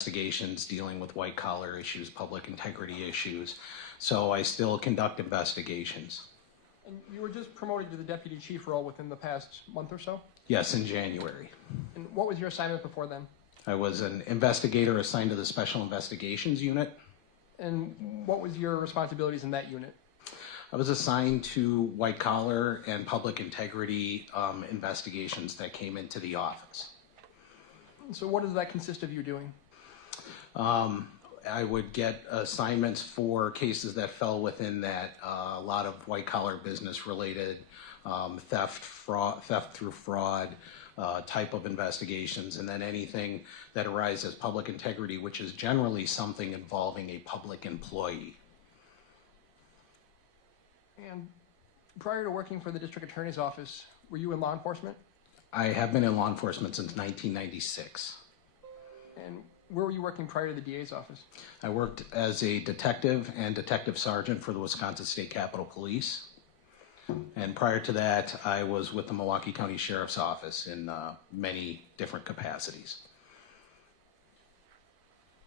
investigations dealing with white collar issues, public integrity issues. So I still conduct investigations. And you were just promoted to the deputy chief role within the past month or so? Yes, in January. And what was your assignment before then? I was an investigator assigned to the Special Investigations Unit. And what was your responsibilities in that unit? I was assigned to white collar and public integrity investigations that came into the office. So what does that consist of you doing? I would get assignments for cases that fell within that, a lot of white collar business related, theft through fraud type of investigations, and then anything that arises as public integrity, which is generally something involving a public employee. And prior to working for the district attorney's office, were you in law enforcement? I have been in law enforcement since 1996. And where were you working prior to the DA's office? I worked as a detective and detective sergeant for the Wisconsin State Capitol Police. And prior to that, I was with the Milwaukee County Sheriff's Office in many different capacities.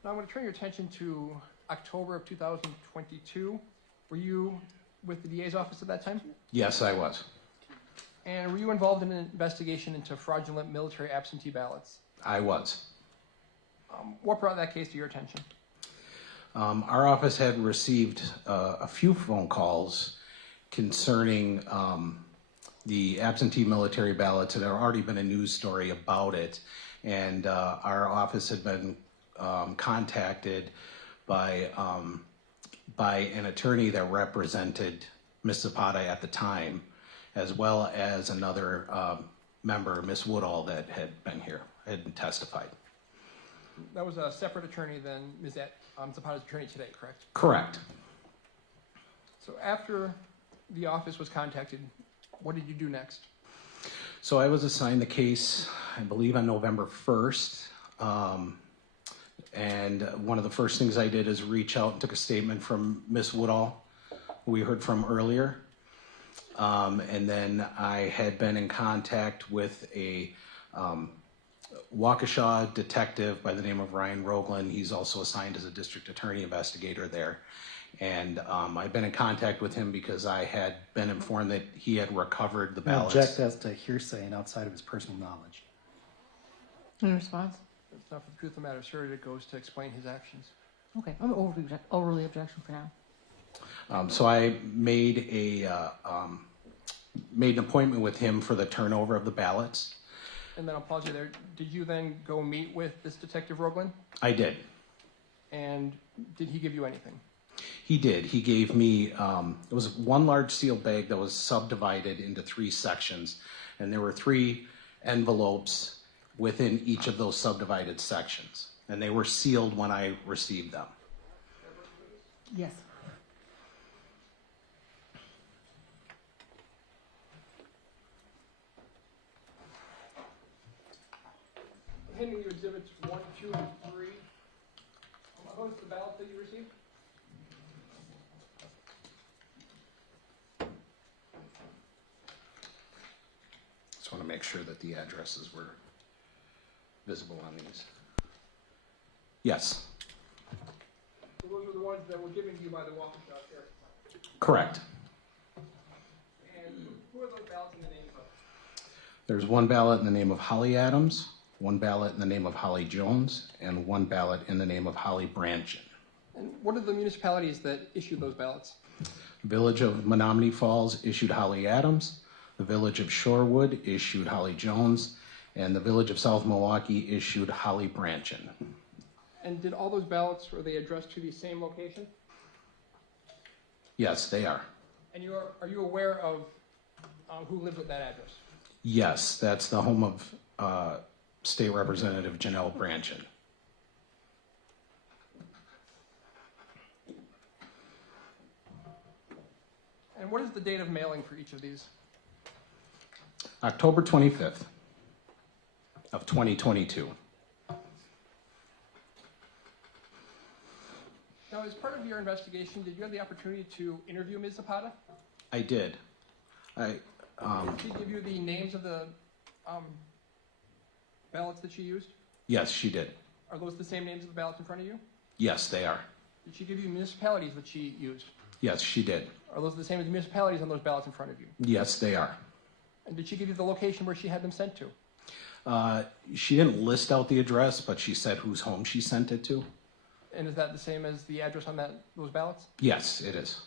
Now I'm going to turn your attention to October of 2022. Were you with the DA's office at that time? Yes, I was. And were you involved in an investigation into fraudulent military absentee ballots? I was. What brought that case to your attention? Our office had received a few phone calls concerning the absentee military ballots, and there had already been a news story about it. And our office had been contacted by an attorney that represented Ms. Zapata at the time, as well as another member, Ms. Woodall, that had been here, had testified. That was a separate attorney than Ms. Zapata's attorney today, correct? Correct. So after the office was contacted, what did you do next? So I was assigned the case, I believe, on November 1st. And one of the first things I did is reach out and took a statement from Ms. Woodall, who we heard from earlier. And then I had been in contact with a Waukesha detective by the name of Ryan Rogland. He's also assigned as a district attorney investigator there. And I've been in contact with him because I had been informed that he had recovered the ballots. I object as to hearsay and outside of his personal knowledge. Any response? It's not for the truth of the matter asserted, it goes to explain his actions. Okay, I'm overly objection for now. So I made an appointment with him for the turnover of the ballots. And then I'll pause you there. Did you then go meet with this Detective Rogland? I did. And did he give you anything? He did. He gave me, it was one large sealed bag that was subdivided into 3 sections, and there were 3 envelopes within each of those subdivided sections, and they were sealed when I received them. Yes. Handing you exhibits 1, 2, and 3. Are those the ballots that you received? Just want to make sure that the addresses were visible on these. Yes. So those are the ones that were given to you by the Waukesha Sheriff's Department? Correct. And who are those ballots in the name of? There's 1 ballot in the name of Holly Adams, 1 ballot in the name of Holly Jones, and 1 ballot in the name of Holly Brantdjen. And what are the municipalities that issued those ballots? The Village of Menominee Falls issued Holly Adams, the Village of Shorewood issued Holly Jones, and the Village of South Milwaukee issued Holly Brantdjen. And did all those ballots, were they addressed to the same location? Yes, they are. And are you aware of who lives at that address? Yes, that's the home of State Representative Janel Brantdjen. And what is the date of mailing for each of these? October 25th of 2022. Now, as part of your investigation, did you have the opportunity to interview Ms. Zapata? I did. Did she give you the names of the ballots that she used? Yes, she did. Are those the same names of the ballots in front of you? Yes, they are. Did she give you the municipalities that she used? Yes, she did. Are those the same as the municipalities on those ballots in front of you? Yes, they are. And did she give you the location where she had them sent to? She didn't list out the address, but she said whose home she sent it to. And is that the same as the address on those ballots? Yes, it is.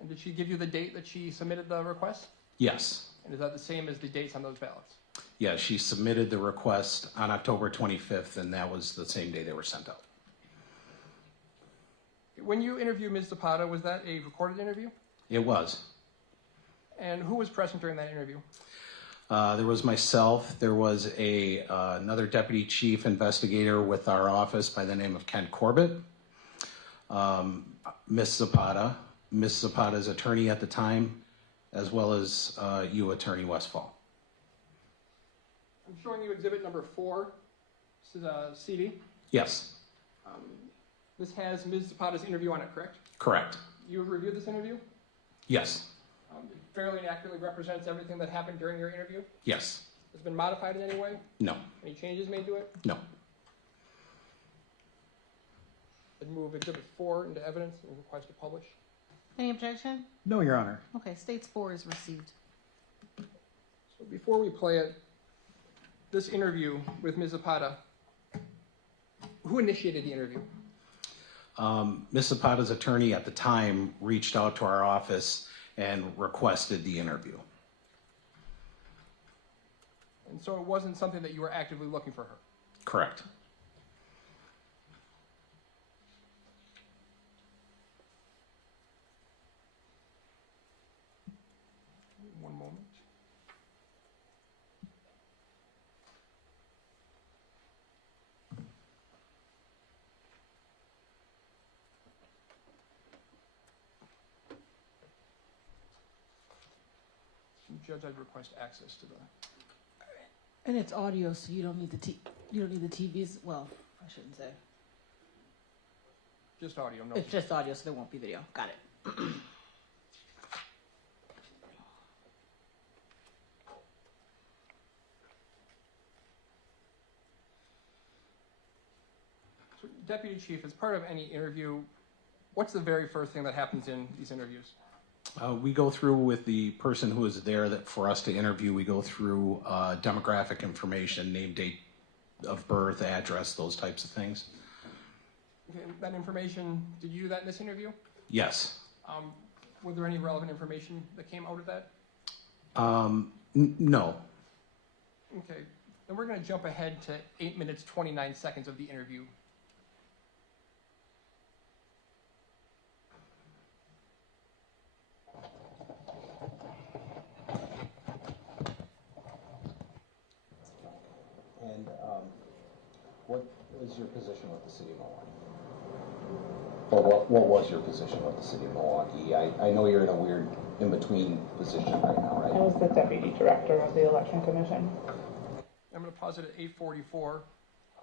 And did she give you the date that she submitted the request? Yes. And is that the same as the dates on those ballots? Yeah, she submitted the request on October 25th, and that was the same day they were sent out. When you interviewed Ms. Zapata, was that a recorded interview? It was. And who was present during that interview? There was myself. There was another deputy chief investigator with our office by the name of Ken Corbett. Ms. Zapata, Ms. Zapata's attorney at the time, as well as you, Attorney Westfall. I'm showing you exhibit number 4. This is a CD. Yes, This has Ms. Zapata's interview on it, correct? correct. You have reviewed this interview? Yes, It fairly and accurately represents everything that happened during your interview? yes, Has it been modified in any way? no, Any changes made to it? no. I'd move exhibit 4 into evidence and request to publish. Any objection? No, Your Honor. Okay, states 4 is received. So before we play it, this interview with Ms. Zapata, who initiated the interview? Ms. Zapata's attorney at the time reached out to our office and requested the interview. And so it wasn't something that you were actively looking for her? Correct. One moment. Judge, I'd request access to the. And it's audio, so you don't need the TVs. Well, I shouldn't say. Just audio, no. It's just audio, so there won't be video. Got it. So, Deputy Chief, as part of any interview, what's the very first thing that happens in these interviews? We go through with the person who is there that for us to interview, we go through demographic information, name, date of birth, address, those types of things. Okay, that information, did you do that in this interview? Yes. Were there any relevant information that came out of that? No. Okay, then we're going to jump ahead to 8 minutes, 29 seconds of the interview. And what is your position with the city of Milwaukee? Or what was your position with the city of Milwaukee? I know you're in a weird in-between position right now, I right? was the deputy director of the Election Commission. I'm going to pause it at 8:44.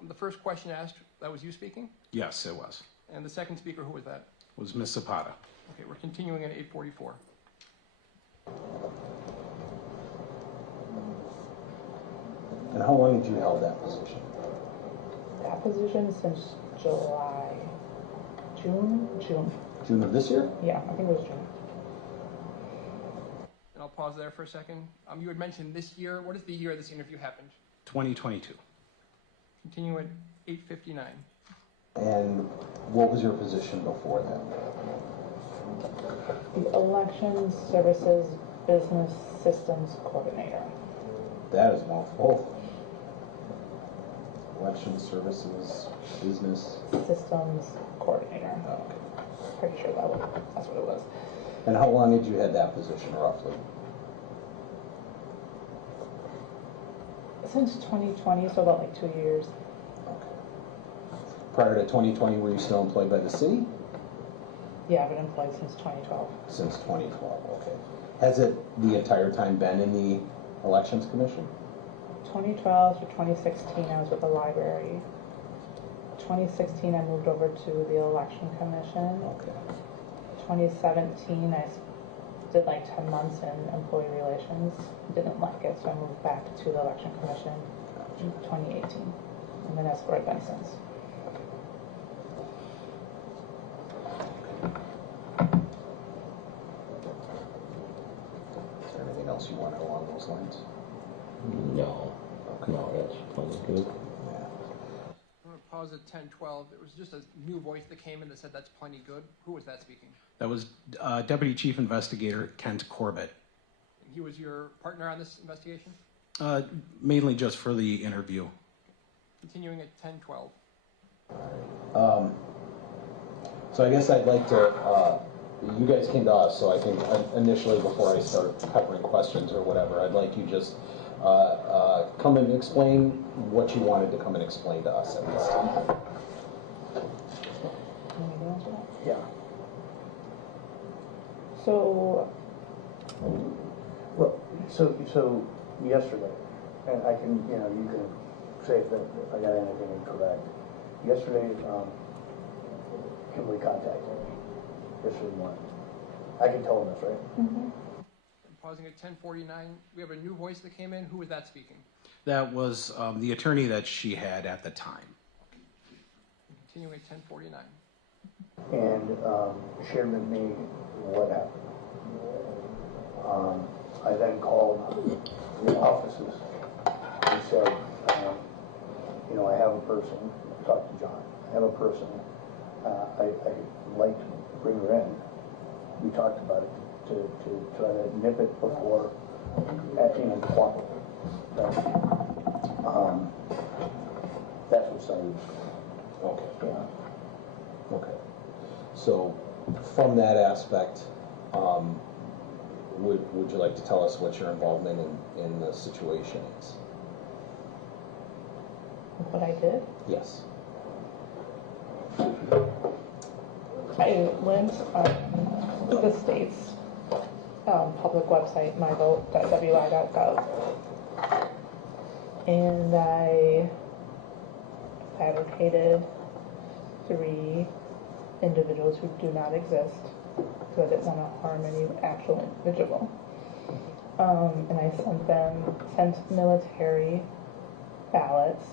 The first question asked, that was you speaking? Yes, it was. And the second speaker, who was that? Was Ms. Zapata. Okay, we're continuing at 8:44. And how long did you hold that position? That position since July, June? June of this year? Yeah, I think it was June. And I'll pause there for a second. You had mentioned this year. What is the year this interview happened? 2022. Continue at 8:59. And what was your position before that? The Election Services Business Systems Coordinator. That is a mouthful. Election Services Business. Systems Coordinator. Oh, okay. Pretty sure that's what it was. And how long did you have that position roughly? Since 2020, so about like 2 years. Okay. Prior to 2020, were you still employed by the city? Yeah, I've been employed since 2012. Since 2012, okay. Has it the entire time been in the Elections Commission? 2012 to 2016, I was with the library. 2016, I moved over to the Election Commission. Okay. 2017, I did like 10 months in employee relations. Didn't like it, so I moved back to the Election Commission in 2018. and then escort Benson's. Is there anything else you want along those lines? No. No, that's plenty good. I'm gonna pause at 10:12. There was just a new voice that came in that said that's plenty good. Who was that speaking? That was Deputy Chief Investigator Kent Corbett. And he was your partner on this investigation? Mainly just for the interview. Continuing at 10:12. So I guess I'd like to, you guys came to us, so I think initially before I start peppering questions or whatever, I'd like you just come and explain what you wanted to come and explain to us at this time. Can we answer that? Yeah. So, Well, so yesterday, and I can, you can say if I got anything incorrect. Yesterday, Kimberly contacted me yesterday morning. I can tell them this, right? I'm pausing at 10:49. We have a new voice that came in. Who was that speaking? That was the attorney that she had at the time. Continuing at 10:49. And shared with me what happened. I then called the offices and said, I have a person, talked to John, I have a person, I'd like to bring her in. We talked about it to try to nip it before acting improperly. That's what started. Okay. Yeah. Okay. So from that aspect, would you like to tell us what your involvement in the situation is? what I did, Yes. I went on the state's public website, myvote.wi.gov, and I fabricated 3 individuals who do not exist, because I didn't want to harm any actual individual. And I sent military ballots,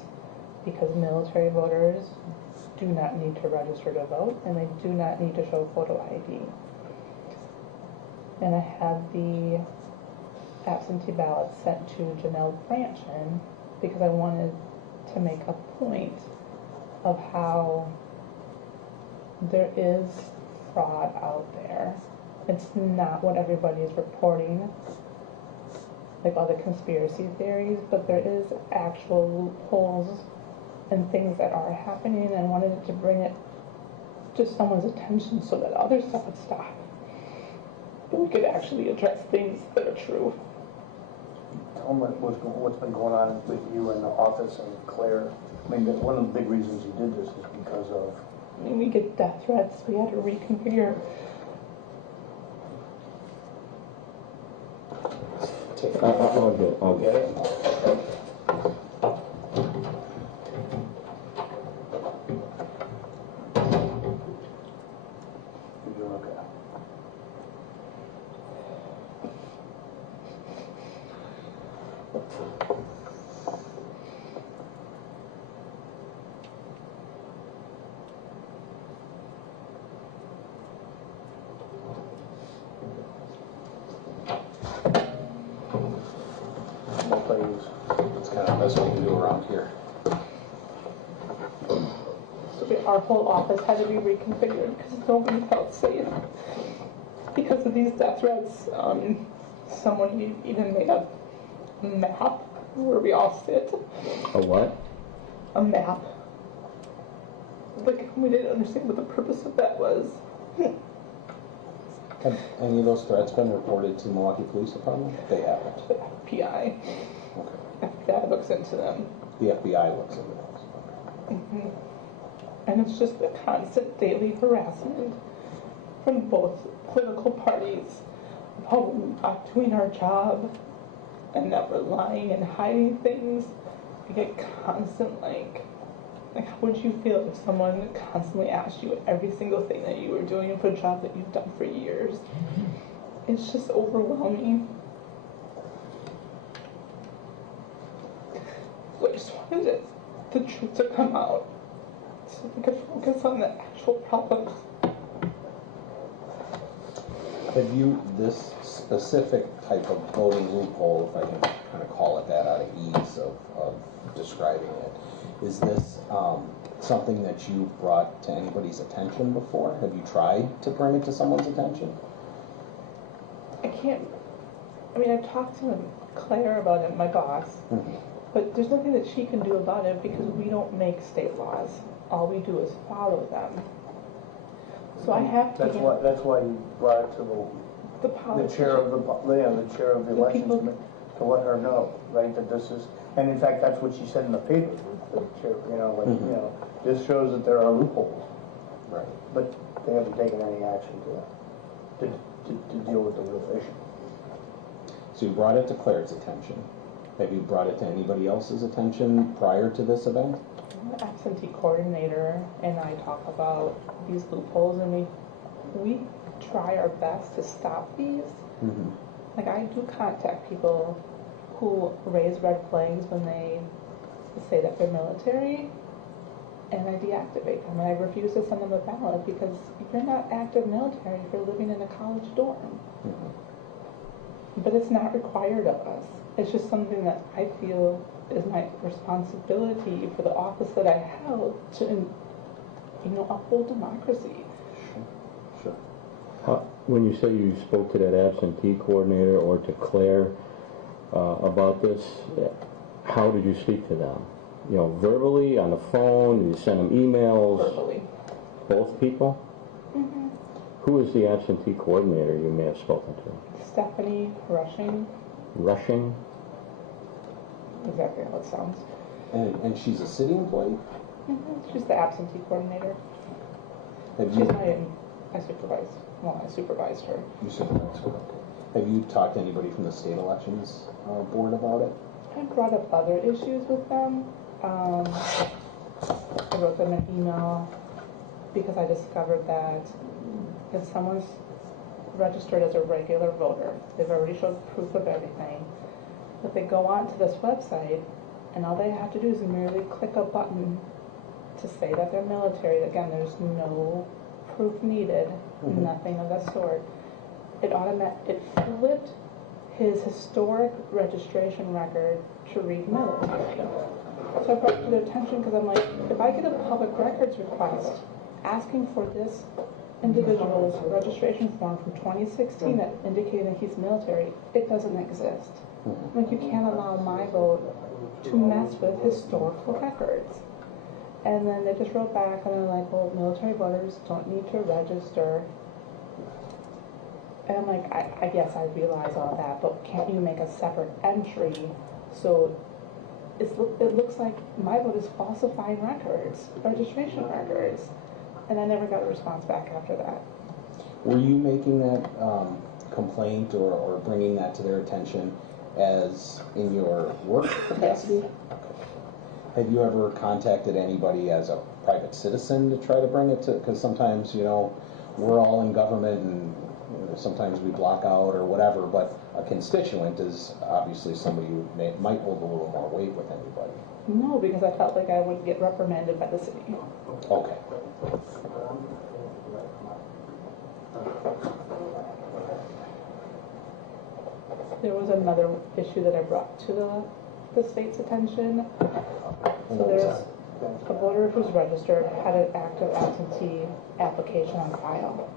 because military voters do not need to register to vote, and they do not need to show photo ID. And I had the absentee ballots sent to Janel Brantdjen, because I wanted to make a point of how there is fraud out there. It's not what everybody is reporting, like all the conspiracy theories, but there is actual loopholes and things that are happening, and I wanted to bring it to someone's attention so that other stuff would stop. And we could actually address things that are true. Tell them what's been going on with you in the office and Claire. I mean, one of the big reasons you did this is because of... I mean, we get death threats, we had to reconfigure. Okay. You're doing okay. That's kind of the best we can do around here. So our whole office had to be reconfigured because nobody felt safe. Because of these death threats, someone even made a map where we all sit. A what? A map. Like, we didn't understand what the purpose of that was. Have any of those threats been reported to Milwaukee Police Department? They haven't. The FBI. Okay. FBI looks into them. The FBI looks into those. Okay. And it's just the constant daily harassment from both political parties of how we're not doing our job and that we're lying and hiding things. We get constant, like how would you feel if someone constantly asked you every single thing that you were doing for a job that you've done for years? It's just overwhelming. So I just wanted to the truth to come out so we could focus on the actual problems. Have you, this specific type of voting loophole, if I can kind of call it that out of ease of describing it, is this something that you brought to anybody's attention before? Have you tried to bring it to someone's attention? I've talked to Claire about it, my boss, but there's nothing that she can do about it because we don't make state laws. All we do is follow them. So I have to. That's why you brought it to the chair of the chair of the elections committee to let her know, right, that this is, and in fact, that's what she said in the paper. The chair, this shows that there are loopholes. Right. But they haven't taken any action to deal with the real issue. So you brought it to Claire's attention. Have you brought it to anybody else's attention prior to this event? I'm the absentee coordinator, and I talk about these loopholes, and we try our best to stop these. Like, I do contact people who raise red flags when they say that they're military, and I deactivate them, and I refuse to send them a ballot because you're not active military if you're living in a college dorm. But it's not required of us. It's just something that I feel is my responsibility for the office that I held to, uphold democracy. Sure. When you say you spoke to that absentee coordinator or to Claire about this, how did you speak to them? Verbally, on the phone? Did you send them emails? Verbally. Both people? Who is the absentee coordinator you may have spoken to? Stephanie Rushing. Rushing? Exactly how it sounds. And she's a city employee? She's the absentee coordinator. Have She's you, I supervised her. You supervised her, okay. Have you talked to anybody from the state elections board about it? I brought up other issues with them. I wrote them an email because I discovered that if someone's registered as a regular voter, they've already showed proof of everything, but they go onto this website and all they have to do is merely click a button to say that they're military. Again, there's no proof needed, nothing of that sort. It flipped his historic registration record to read military. So I brought it to their attention because I'm like, if I get a public records request asking for this individual's registration form from 2016 that indicated that he's military, it doesn't exist. Like, you can't allow my vote to mess with historical records. And then they just wrote back and they're like, well, military voters don't need to register. And I'm like, I guess I realize all that, but can't you make a separate entry so it looks like my vote is falsifying records, registration records. And I never got a response back after that. Were you making that complaint or bringing that to their attention as in your work capacity? Yes. Okay. Have you ever contacted anybody as a private citizen to try to bring it to, because sometimes, we're all in government and sometimes we block out or whatever, but a constituent is obviously somebody who might hold a little more weight with anybody. No, because I felt like I would get reprimanded by the city. Okay. There was another issue that I brought to the state's attention. So there's a voter who's registered, had an active absentee application on file.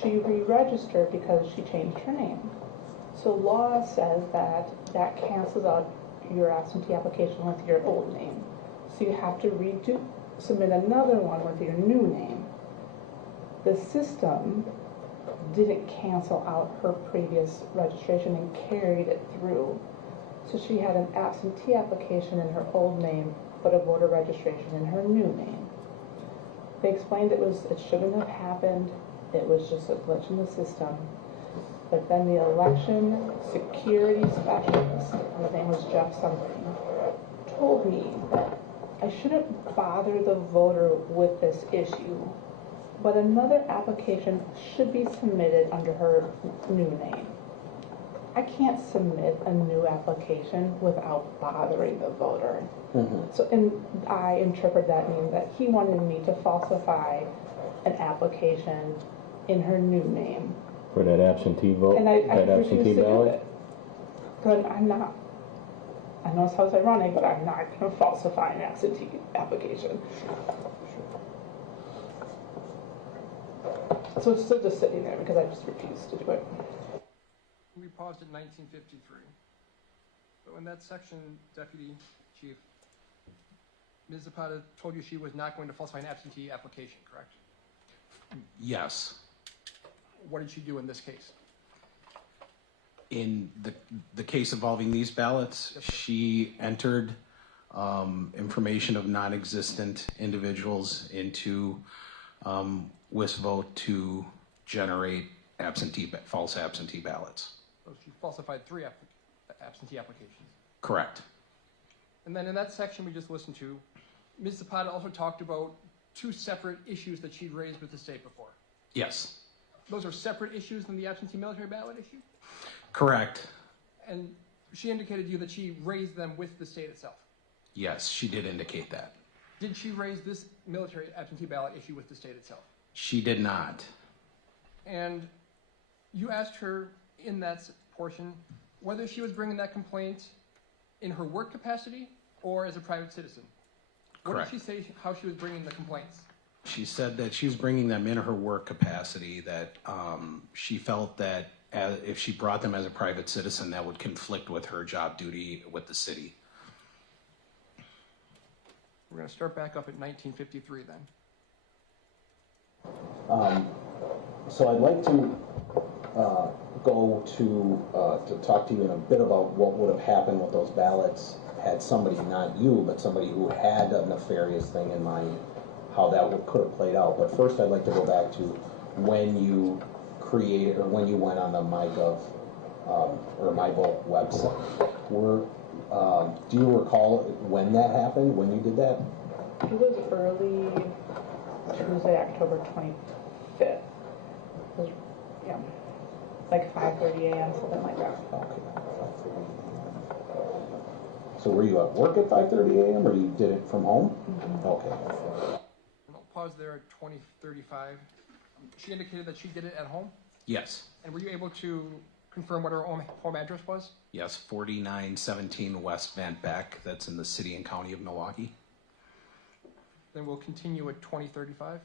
She re-registered because she changed her name. So law says that cancels out your absentee application with your old name. So you have to submit another one with your new name. The system didn't cancel out her previous registration and carried it through. So she had an absentee application in her old name, but a voter registration in her new name. They explained it shouldn't have happened. It was just a glitch in the system. But then the election security specialist, his name was Jeff something, told me that I shouldn't bother the voter with this issue, but another application should be submitted under her new name. I can't submit a new application without bothering the voter. So, and I interpret that means that he wanted me to falsify an application in her new name. For that absentee vote, And I that refuse absentee to do ballot? it. But I'm not. I know it sounds ironic, but I'm not going to falsify an absentee application. So it's still just sitting there because I just refuse to do it. We paused at 1953. So in that section, Deputy Chief, Ms. Zapata told you she was not going to falsify an absentee application, correct? Yes. What did she do in this case? In the case involving these ballots, she entered information of non-existent individuals into WISVOTE to generate false absentee ballots. So she falsified 3 absentee applications. Correct. And then in that section we just listened to, Ms. Zapata also talked about 2 separate issues that she'd raised with the state before. Yes. Those are separate issues than the absentee military ballot issue? Correct. And she indicated to you that she raised them with the state itself. Yes, she did indicate that. Did she raise this military absentee ballot issue with the state itself? She did not. And you asked her in that portion whether she was bringing that complaint in her work capacity or as a private citizen. What Correct. did she say how she was bringing the complaints? She said that she was bringing them in her work capacity, that she felt that if she brought them as a private citizen, that would conflict with her job duty with the city. We're going to start back up at 1953 then. So I'd like to go to talk to you in a bit about what would have happened with those ballots had somebody, not you, but somebody who had a nefarious thing in mind, how that could have played out. But first I'd like to go back to when you created, or when you went on the MyGov or MyVote website. Do you recall when that happened, when you did that? It was early Tuesday, October 25th. It was, yeah, like 5:30 a.m., something like that. Okay. So were you at work at 5:30 a.m. or you did it from home? Mm-hmm. Okay. And I'll pause there at 20:35. She indicated that she did it at home? Yes. And were you able to confirm what her home address was? Yes, 4917 West Van Beck. That's in the city and county of Milwaukee. Then we'll continue at 20:35.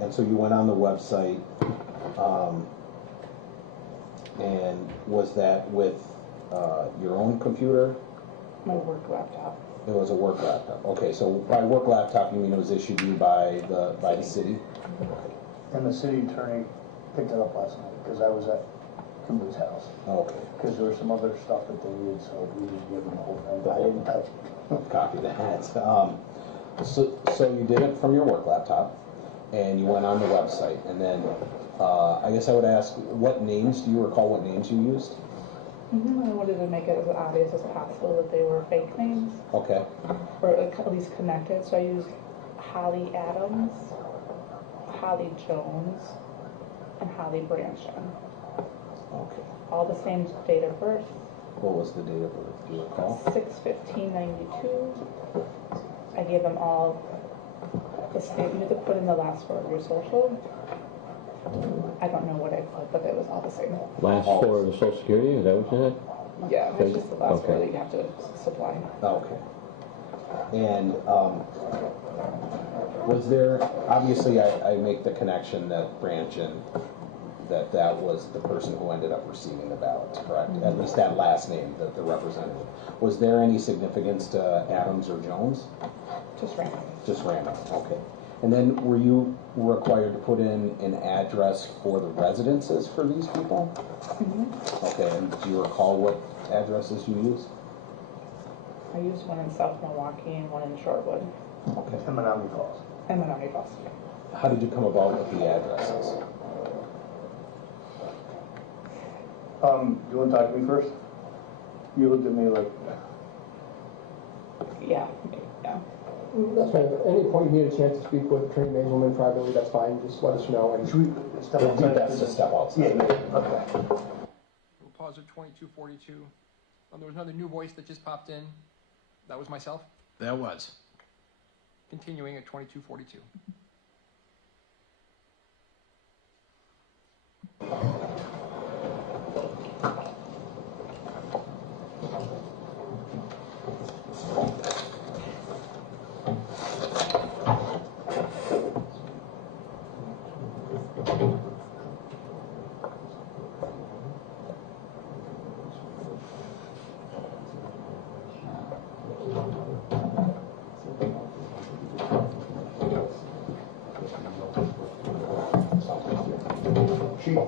And so you went on the website, and was that with your own computer? My work laptop. It was a work laptop. Okay, so by work laptop you mean it was issued to you by the city? And the city attorney picked it up last night, because I was at Kimberly's house. Okay. Because there was some other stuff that they needed, so we didn't give them the whole thing. I didn't touch it. Copy that. So you did it from your work laptop, and you went on the website, and then I guess I would ask, what names, do you recall what names you used? I wanted to make it as obvious as possible that they were fake names, Okay. or at least connected. So I used Holly Adams, Holly Jones, and Holly Brantdjen. Okay. All the same date of birth, What was the date of birth? Do you recall? 6/15/92. I gave them all the same. You have to put in the last word of your social. I don't know what I put, but it was all the same. Last four of the Social Security, is that what you said? Yeah, it's just the last Okay. word that you have to supply. Okay. And was there, obviously I make the connection that Brantdjen, that was the person who ended up receiving the ballots, correct? Mm-hmm. At least that last name, the representative. Was there any significance to Adams or Jones? Just random. Just random, okay. And then were you required to put in an address for the residences for these people? Mm-hmm. Okay, and do you recall what addresses you used? I used one in South Milwaukee and one in Shorewood. Okay. And Menominee Falls. And Menominee Falls. How did you come about with the addresses? You want to talk to me first? You looked at me like, Yeah, yeah. That's fine. At any point you need a chance to speak with Attorney Basilman privately, that's fine. Just let us know. And Should we step It'd be outside? best to step outside. Yeah, okay. We'll pause at 22:42. There was another new voice that just popped in. That was myself. That was. Continuing at 22:42.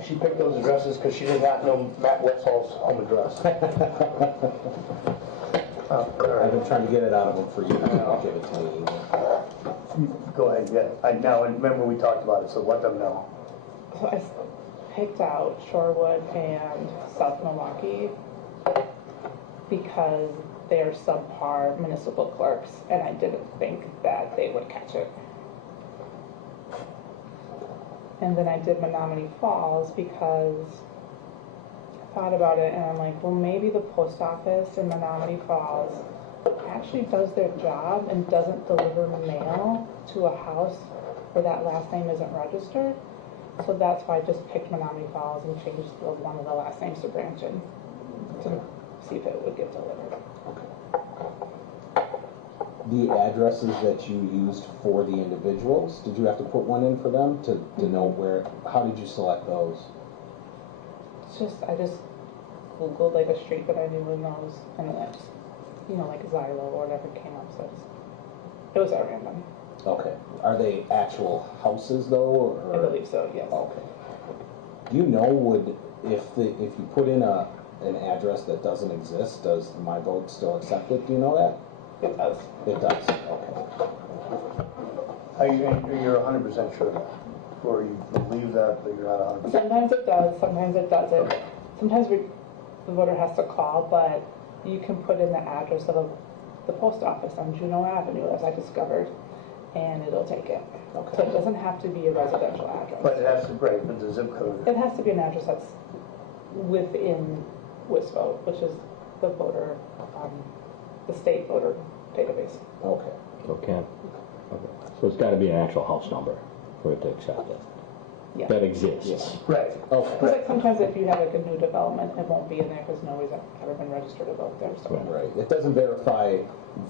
She picked those addresses because she did not know Matt Westall's home address. I've been trying to get it out of him for years. I'll give it to you. Go ahead, yeah. Now, and remember we talked about it, so let them know. So I picked out Shorewood and South Milwaukee because they're subpar municipal clerks, and I didn't think that they would catch it. And then I did Menominee Falls because I thought about it and I'm like, well, maybe the post office in Menominee Falls actually does their job and doesn't deliver mail to a house where that last name isn't registered. So that's why I just picked Menominee Falls and changed one of the last names to Brantdjen to see if it would get delivered. The addresses that you used for the individuals, did you have to put one in for them to know where, how did you select those? I just Googled like a street that I knew in those, and then I just, like Xylo or whatever came up, so it was at random. Okay. Are they actual houses though, or? I believe so, yes. Okay. Do you know if you put in an address that doesn't exist, does my vote still accept it? Do you know that? It does. It does. Okay. You're 100% sure of that? Or you believe that, but you're not 100%? Sometimes it does, sometimes it doesn't. Sometimes the voter has to call, but you can put in the address of the post office on Juneau Avenue, as I discovered, and it'll take it. Okay. So it doesn't have to be a residential address. But it has to break with the zip code. It has to be an address that's within WISVOTE, which is the voter, the state voter database. Okay. Okay. So it's got to be an actual house number for it to accept it. Yeah. That exists. Yes. Right. Okay. Because like sometimes if you have like a new development, it won't be in there because nobody's ever been registered to vote there. So. Right. It doesn't verify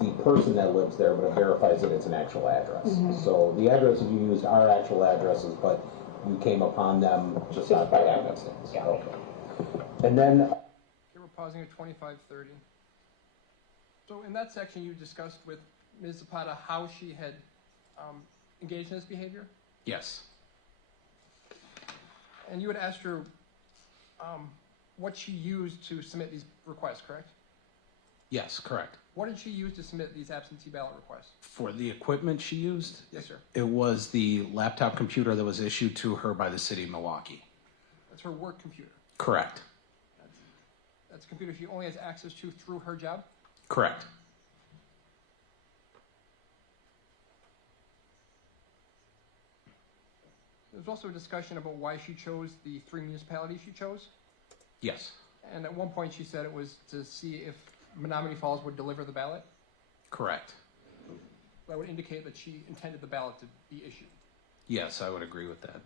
the person that lives there, but it verifies that it's an actual address. So the addresses you used are actual addresses, but you came upon them just not by happenstance. Yeah. Okay. And then. Okay, we're pausing at 25:30. So in that section, you discussed with Ms. Zapata how she had engaged in this behavior, Yes. and you had asked her what she used to submit these requests, correct? Yes, correct. What did she use to submit these absentee ballot requests? For the equipment she used, Yes, sir. it was the laptop computer that was issued to her by the city of Milwaukee. That's her work computer. Correct. That's a computer she only has access to through her job? Correct. There's also a discussion about why she chose the 3 municipalities she chose. Yes. And at one point she said it was to see if Menominee Falls would deliver the ballot. Correct. That would indicate that she intended the ballot to be issued. Yes, I would agree with that.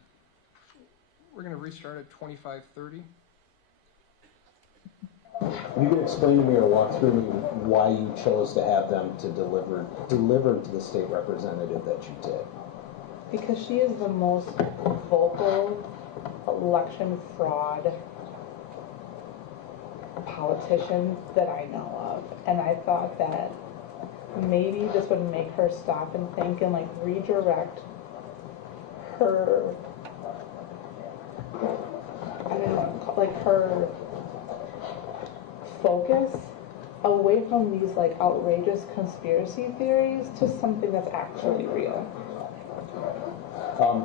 We're going to restart at 25:30. You can explain to me or walk through me why you chose to have them to deliver to the state representative that you did. Because she is the most vocal election fraud politician that I know of. And I thought that maybe this would make her stop and think and like redirect her, I don't know, like her focus away from these like outrageous conspiracy theories to something that's actually real.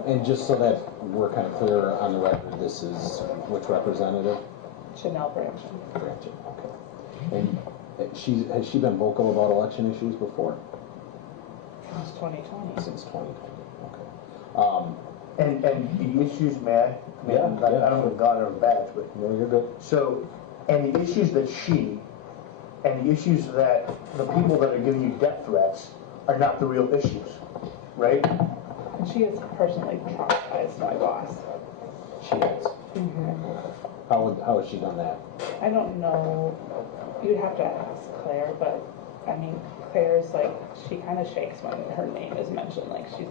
And just so that we're kind of clear on the record, this is which representative? Janel Brantdjen. Brantdjen, okay. And has she been vocal about election issues before? 2020. Since 2020, okay. And the issues, I don't know if God or bad, but No, you're good. so, and the issues that and the issues that the people that are giving you death threats are not the real issues, right? And she is personally traumatized my boss. She is. How has she done that? I don't know. You'd have to ask Claire, but I mean, Claire's like, she kind of shakes when her name is mentioned. Like she's.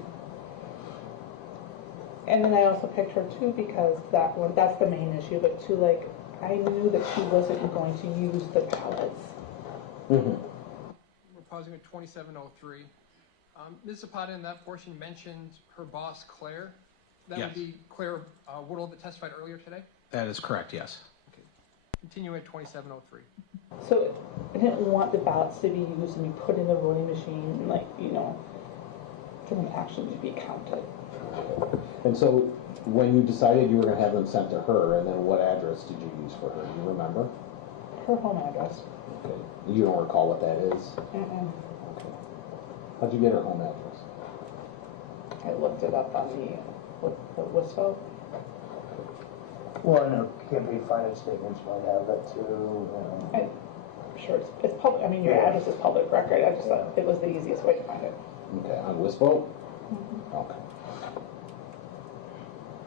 And then I also picked her too because that's the main issue. But too, like, I knew that she wasn't going to use the ballots. We're pausing at 2703. Ms. Zapata in that portion mentioned her boss, Claire. That Yes. would be Claire Woodall that testified earlier today. That is correct, yes. Okay. Continuing at 2703. So I didn't want the ballots to be used and be put in the voting machine, like, for them actually to be counted. And so when you decided you were going to have them sent to her, and then what address did you use for her? Do you remember? Her home address. Okay. You don't recall what that is? Mm-mm. Okay. How'd you get her home address? I looked it up on the WISPO. Well, and the campaign finance statements might have that too. I'm sure it's public. I mean, your Yeah. address is public record. I just thought it was the easiest way to find it. Okay, on WISPO? Okay.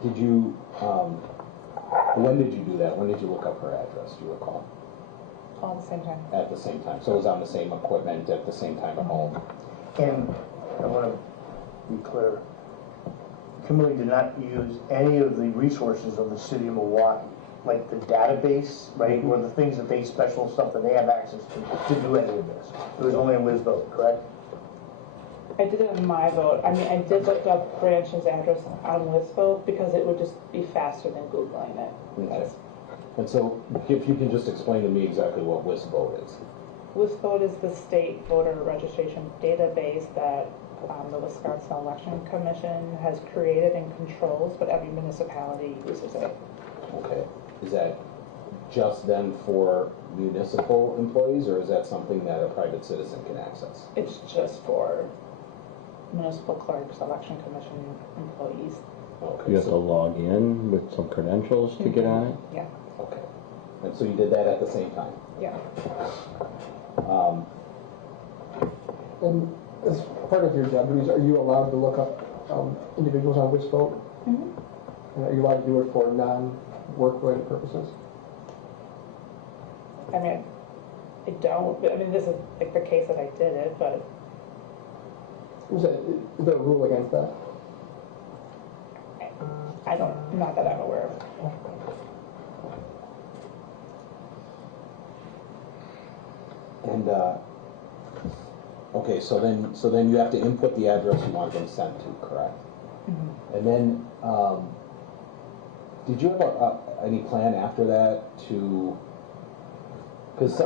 Did you, when did you do that? When did you look up her address? Do you recall? All at the same time. At the same time. So it was on the same equipment at the same time at home? And I want to be clear, Kimberly did not use any of the resources of the city of Milwaukee, like the database, right, or the things that special stuff that they have access to do any of this. It was only on WisVote, correct? I did it on my vote. I mean, I did look up Brantdjen's address on WisVote because it would just be faster than Googling it. Okay. And so if you can just explain to me exactly what WisVote is. WisVote is the state voter registration database that the Wisconsin Election Commission has created and controls, but every municipality uses it. Okay. Is that just then for municipal employees, or is that something that a private citizen can access? It's just for municipal clerks, election commission employees. Okay. You have to log in with some credentials to get on it? Yeah, Okay. And so you did that at the same time? yeah. And as part of your job duties, are you allowed to look up individuals on WisVote? Mm-hmm. And are you allowed to do it for non-work-related purposes? I mean, I don't, but I mean, this is like the case that I did it, but Is there a rule against that? I don't, not that I'm aware of. And, okay, so then you have to input the address you want them sent to, correct? Mm-hmm. And then, did you have any plan after that to, because,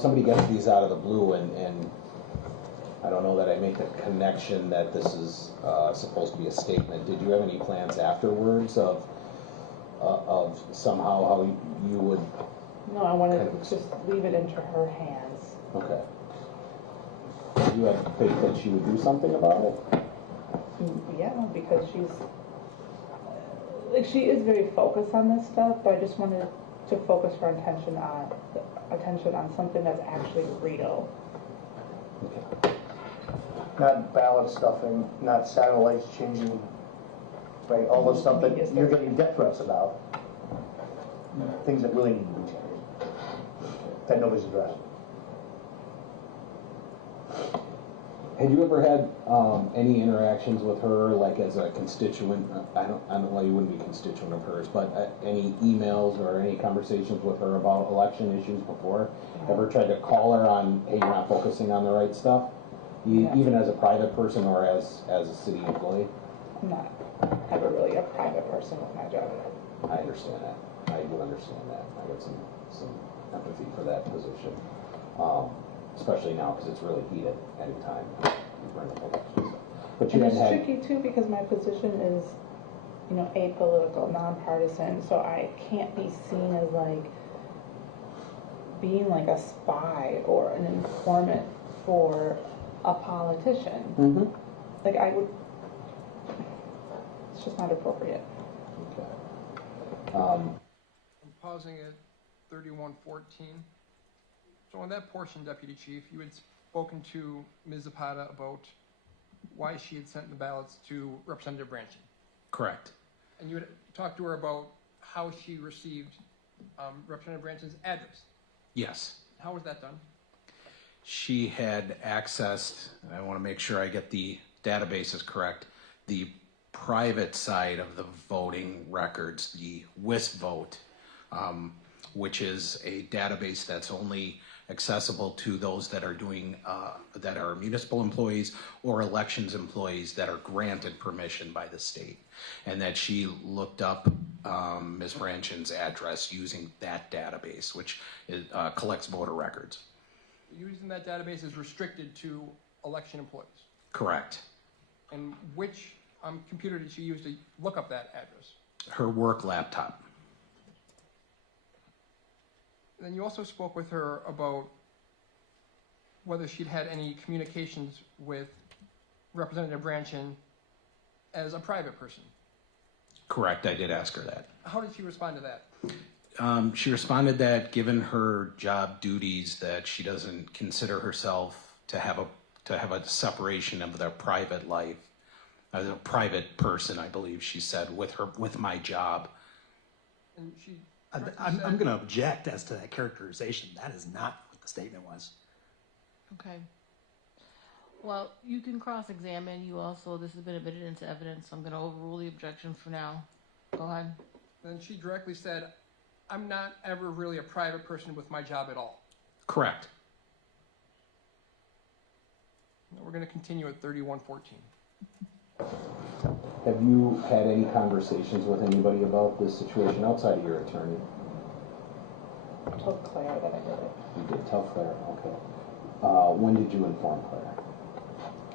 somebody gets these out of the blue and I don't know that I make the connection that this is supposed to be a statement. Did you have any plans afterwards of somehow how you would? No, I wanted to just leave it into her hands. Okay. Do you have faith that she would do something about it? Yeah, because she is very focused on this stuff, but I just wanted to focus her attention on something that's actually real. Okay. Not ballot stuffing, not satellites changing, right, all the stuff that you're getting death threats about. Things that really need to be changed, that nobody's addressed. Had you ever had any interactions with her, like as a constituent? I don't know why you wouldn't be a constituent of hers, but any emails or any conversations with her about election issues before? Ever tried to call her on, hey, you're not focusing on the right stuff? Even as a private person or as a city employee? I'm not ever really a private person with my job. I understand that. I do understand that. I got some empathy for that position. Especially now because it's really heated anytime you bring up elections. But you And it's had tricky too because my position is, apolitical, nonpartisan, so I can't be seen as like being like a spy or an informant for a politician. Mm-hmm. like it's just not appropriate. Okay. I'm pausing at 3114. So on that portion, Deputy Chief, you had spoken to Ms. Zapata about why she had sent the ballots to Representative Brantdjen. Correct. And you had talked to her about how she received Representative Brantdjen's address. Yes. How was that done? She had accessed, and I want to make sure I get the databases correct, the private side of the voting records, the WISP vote, which is a database that's only accessible to those that are doing, that are municipal employees or elections employees that are granted permission by the state. And that she looked up Ms. Brantdjen's address using that database, which is, collects voter records. Using that database is restricted to election employees. Correct. And which computer did she use to look up that address? Her work laptop. And then you also spoke with her about whether she'd had any communications with Representative Brantdjen as a private person. Correct, I did ask her that. How did she respond to that? She responded that given her job duties that she doesn't consider herself to have a separation of their private life, as a private person, I believe she said, with my job. And she I'm going to object as to that characterization. That is not what the statement was. Okay. Well, you can cross-examine. You also, this has been admitted into evidence. I'm going to overrule the objection for now. Go ahead. Then she directly said, I'm not ever really a private person with my job at all. Correct. Now we're going to continue at 3114. Have you had any conversations with anybody about this situation outside of your attorney? I told Claire that I did it. You did tell Claire, okay. When did you inform Claire?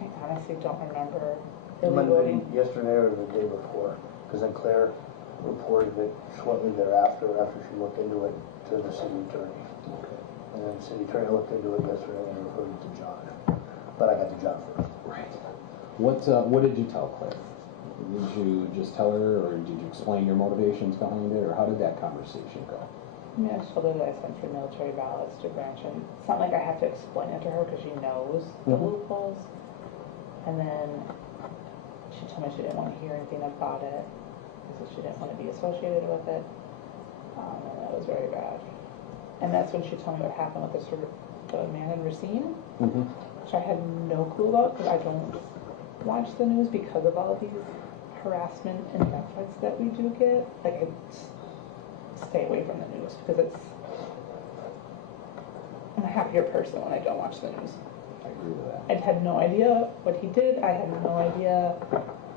I honestly don't remember. It might have voting. been yesterday or the day before, because then Claire reported it shortly thereafter, after she looked into it, to the city attorney. Okay. And then the city attorney looked into it yesterday and referred it to John. But I got to John first. Right. What did you tell Claire? Did you just tell her, or did you explain your motivations behind it, or how did that conversation go? I mean, I told her that I sent for military ballots to Brantdjen. It's not like I have to explain it to her because she knows the loopholes. And then she told me she didn't want to hear anything about it because she didn't want to be associated with it. And that was very bad. And that's when she told me what happened with the man in Racine, which I had no clue about because I don't watch the news because of all of these harassment and death threats that we do get. Like, I stay away from the news because I'm a happier person when I don't watch the news. I agree with that. I had no idea what he did. I had no idea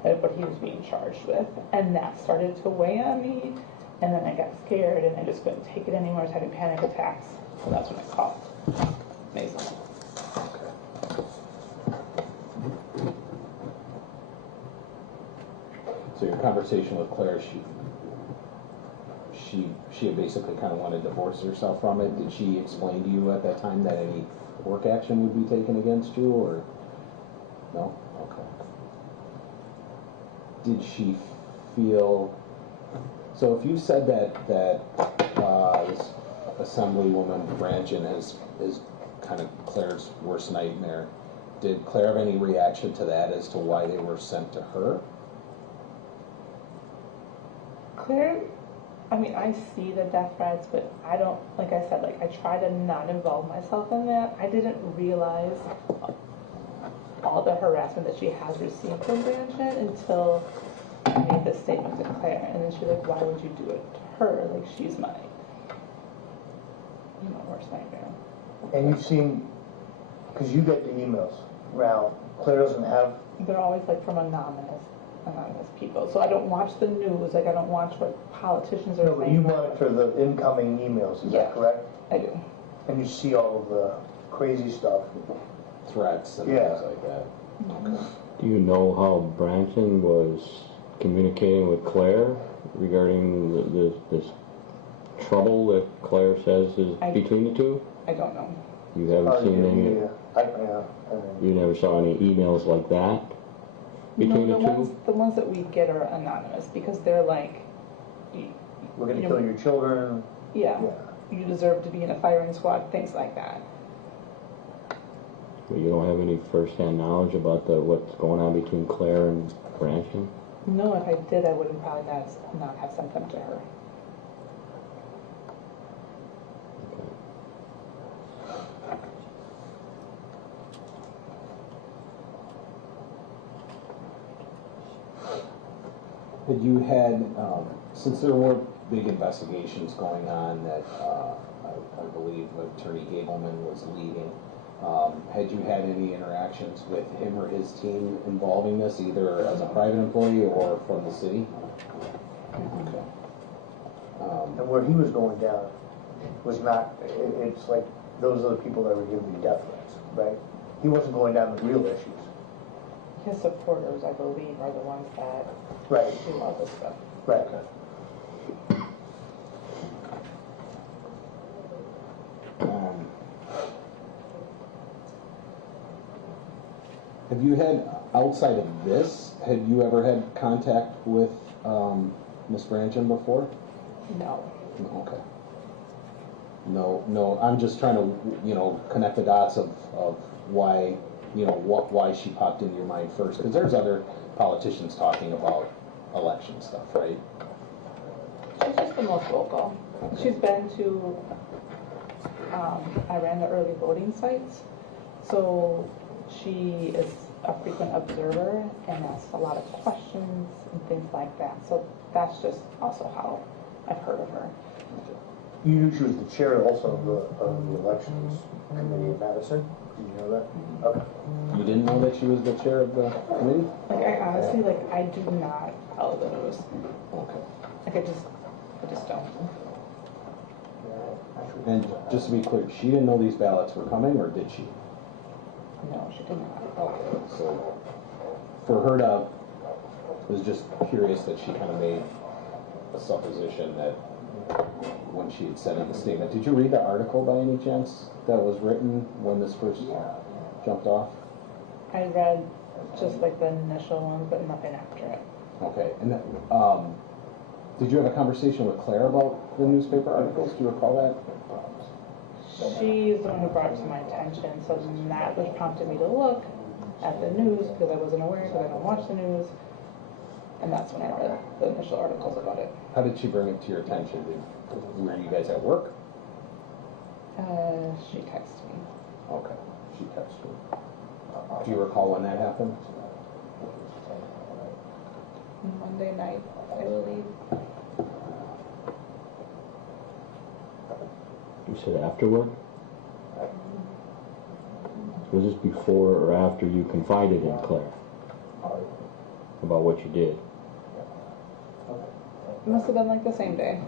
what he was being charged with. And that started to weigh on me. And then I got scared and I just couldn't take it anymore. I was having panic attacks. So that's when I called. Amazing. So your conversation with Claire, she had basically kind of wanted to divorce herself from it. Did she explain to you at that time that any work action would be taken against you, or no? Okay. Did she feel? So if you said that this Assemblywoman Brantdjen is kind of Claire's worst nightmare, did Claire have any reaction to that as to why they were sent to her? Claire, I mean, I see the death threats, but I don't, like I said, I try to not involve myself in that. I didn't realize all the harassment that she has received from Brantdjen until I made this statement to Claire. And then she's like, why would you do it to her? Like, she's my worst nightmare. And you've seen, because you get the emails. Now, Claire doesn't have. They're always from anonymous people. So I don't watch the news. I don't watch what politicians are No, but saying. you monitor the incoming emails, is that correct? I do. And you see all of the crazy stuff. Threats and Yeah. things like that. Mm-hmm. Do you know how Brantdjen was communicating with Claire regarding this trouble that Claire says is between the two? I don't know. You haven't seen any? Yeah. You never saw any emails like that? between No, the two? the ones that we get are anonymous because they're like, We're gonna you kill know, your children. yeah, Yeah. you deserve to be in a firing squad, things like that. But you don't have any first-hand knowledge about what's going on between Claire and Brantdjen? No, if I did, I would probably not have sent them to her. Had you had, since there were big investigations going on that I believe Attorney Gableman was leading, had you had any interactions with him or his team involving this, either as a private employee or from the city? Okay. And where he was going down was not, it's like, those are the people that were giving you death threats, right? He wasn't going down the real issues. His supporters, I believe, are the ones that Right, do all this stuff. right. Have you had, outside of this, had you ever had contact with Ms. Brantdjen before? No. Okay. No, I'm just trying to, connect the dots of why, why she popped into your mind first, because there's other politicians talking about election stuff, right? She's just the most vocal. She's been to, I ran the early voting sites, so she is a frequent observer and asks a lot of questions and things like that. So that's just also how I've heard of her. You knew she was the chair also of the elections committee in Madison? Did you know that? Okay. You didn't know that she was the chair of the committee? Like, I honestly, I do not follow the news. Okay. Like, I just don't. And just to be clear, she didn't know these ballots were coming, or did she? No, she did not. Okay, so for her to, was just curious that she kind of made a supposition that when she had said in the statement. Did you read the article by any chance that was written when this first jumped off? I read just like the initial ones, but nothing after it. Okay, and did you have a conversation with Claire about the newspaper articles? Do you recall that? She's the one who brought it to my attention, so then that which prompted me to look at the news because I wasn't aware, because I don't watch the news, and that's when I read the initial articles about it. How did she bring it to your attention? Were you guys at work? She texted me. Okay, she texted you. Do you recall when that happened? Monday night, I believe. You said afterward? Was this before or after you confided in Claire about what you did? It must have been like the same day.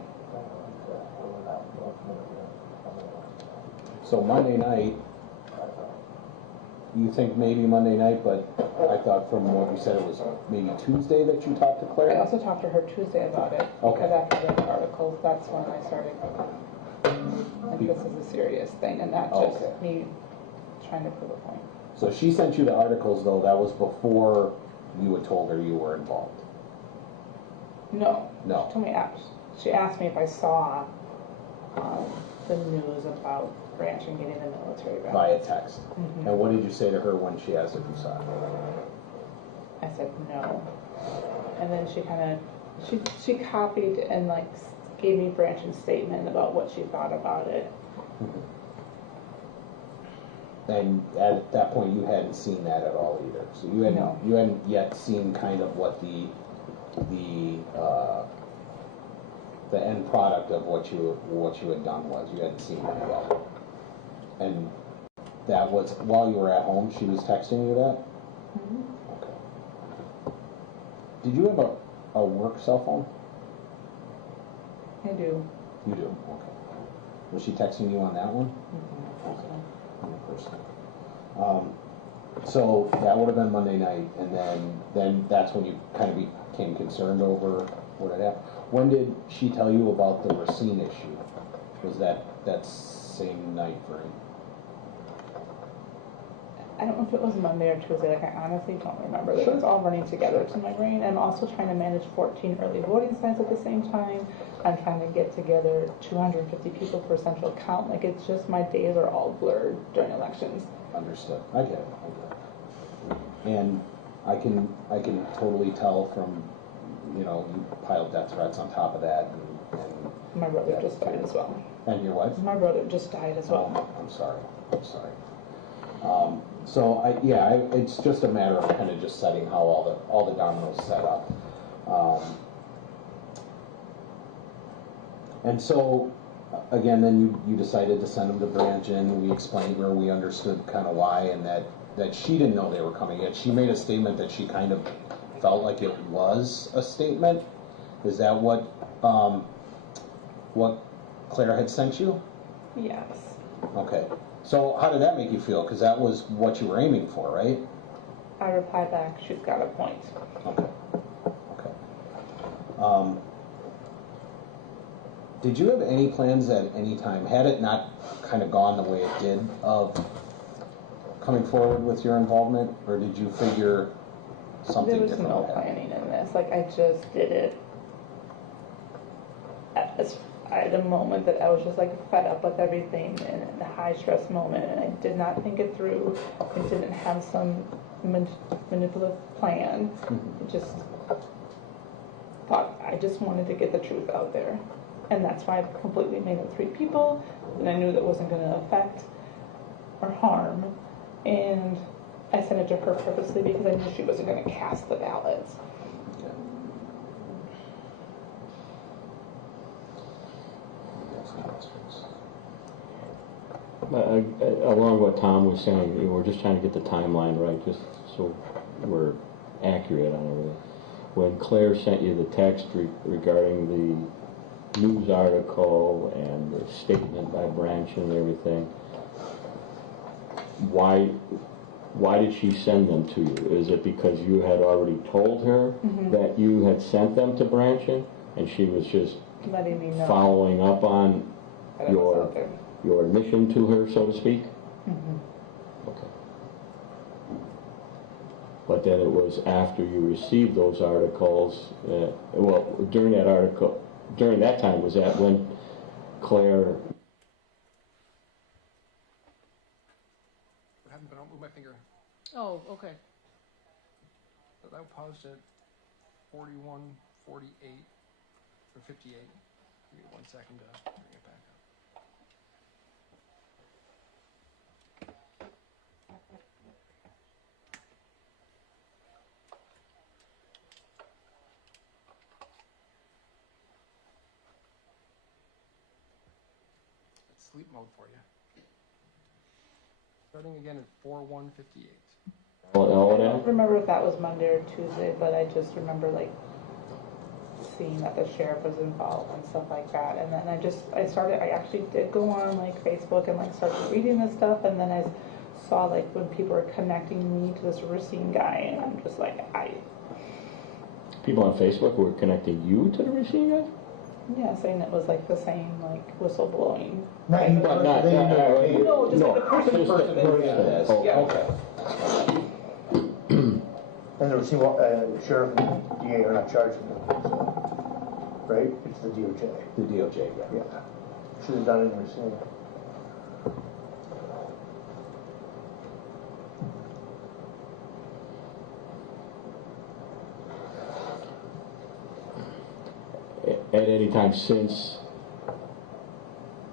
So Monday night, you think maybe Monday night, but I thought from what you said it was maybe Tuesday that you talked to I Claire? also talked to her Tuesday about it. Okay. Because after the articles, that's when I started, like, this is a serious thing, and not just Okay. me trying to prove a point. So she sent you the articles though, that was before you had told her you were involved? No. No. She told me, she asked me if I saw the news about Brantdjen getting the military Via ballots. text. Mhm. And what did you say to her when she asked if you saw it? I said no. And then she kind of, she copied and like gave me Brantdjen's statement about what she thought about it. And at that point, you hadn't seen that at all either. So you hadn't, No. you hadn't yet seen kind of what the end product of what you had done was. You hadn't seen that yet. And that was while you were at home. She was texting you that. Okay. Did you have a work cell phone? I do. You do. Okay. Was she texting you on that one? Personal. So that would have been Monday night, and then that's when you kind of became concerned over what had happened. When did she tell you about the Racine issue? Was that same night frame? I don't know if it was Monday or Tuesday, like I honestly don't remember. It was all running together to my brain. I'm also trying to manage 14 early voting sites at the same time. I'm trying to get together 250 people for central count. Like, it's just, my days are all blurred during elections. Understood. I get it. And I can totally tell from, you piled death threats on top of that, and My brother just died as well. And your wife? My brother just died as well. I'm sorry. It's just a matter of kind of just setting how all the dominoes set up. And so, again, then you decided to send them to Brantdjen. We explained where we understood kind of why, and that she didn't know they were coming yet. She made a statement that she kind of felt like it was a statement. Is that what Claire had sent you? Yes. Okay. So how did that make you feel? Because that was what you were aiming for, right? I replied back, she's got a point. Okay. Did you have any plans at any time, had it not kind of gone the way it did, of coming forward with your involvement, or did you figure something different? There was no planning in this. Like, I just did it at a moment that I was just like fed up with everything, and in a high stress moment, and I did not think it through. I didn't have some manipulative plan. I just thought I just wanted to get the truth out there. And that's why I completely made it 3 people, and I knew that wasn't going to affect or harm. And I sent it to her purposely because I knew she wasn't going to cast the ballots. Along what Tom was saying, we're just trying to get the timeline right, just so we're accurate on everything. When Claire sent you the text regarding the news article and the statement by Brantdjen and everything, why did she send them to you? Is it because you had already told her that you had sent them to Brantdjen, and she was just letting me know, following up on your admission to her, so to speak? Okay. But then it was after you received those articles, during that time, was that when Claire... What happened, but I don't move my finger. Oh, okay. So that paused at 41, 48, or 58. Give me 1 second to bring it back up. Sleep mode for you. Starting again at 4:1:58. I don't remember if that was Monday or Tuesday, but I just remember like seeing that the sheriff was involved and stuff like that. And then I actually did go on like Facebook and like started reading this stuff, and then I saw like when people were connecting me to this Racine guy, and I'm just like, People on Facebook were connecting you to the Racine guy? Yeah, saying it was like the same like whistleblowing. Not you, But but No, just no, the person. just the person. Oh, Yeah. okay. And the sheriff and DA are not charging them, right? It's the DOJ. The DOJ, yeah. Should have done it in Racine. At any time since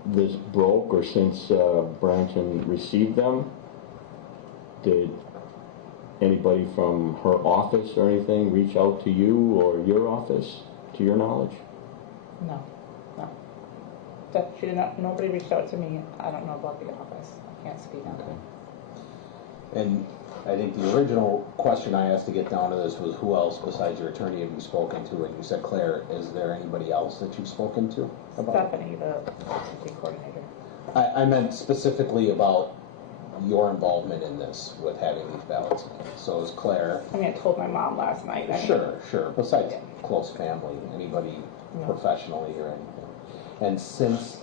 this broke, or since Brantdjen received them, did anybody from her office or anything reach out to you or your office, to your knowledge? No. She did not. Nobody reached out to me. I don't know about the office. I can't speak on that. And I think the original question I asked to get down to this was, who else besides your attorney have you spoken to? And you said Claire. Is there anybody else that you've spoken to about? Stephanie, the absentee coordinator. I meant specifically about your involvement in this with having these ballots. So is Claire? I mean, I told my mom last night. Sure. Besides close family, anybody professionally or anything. And since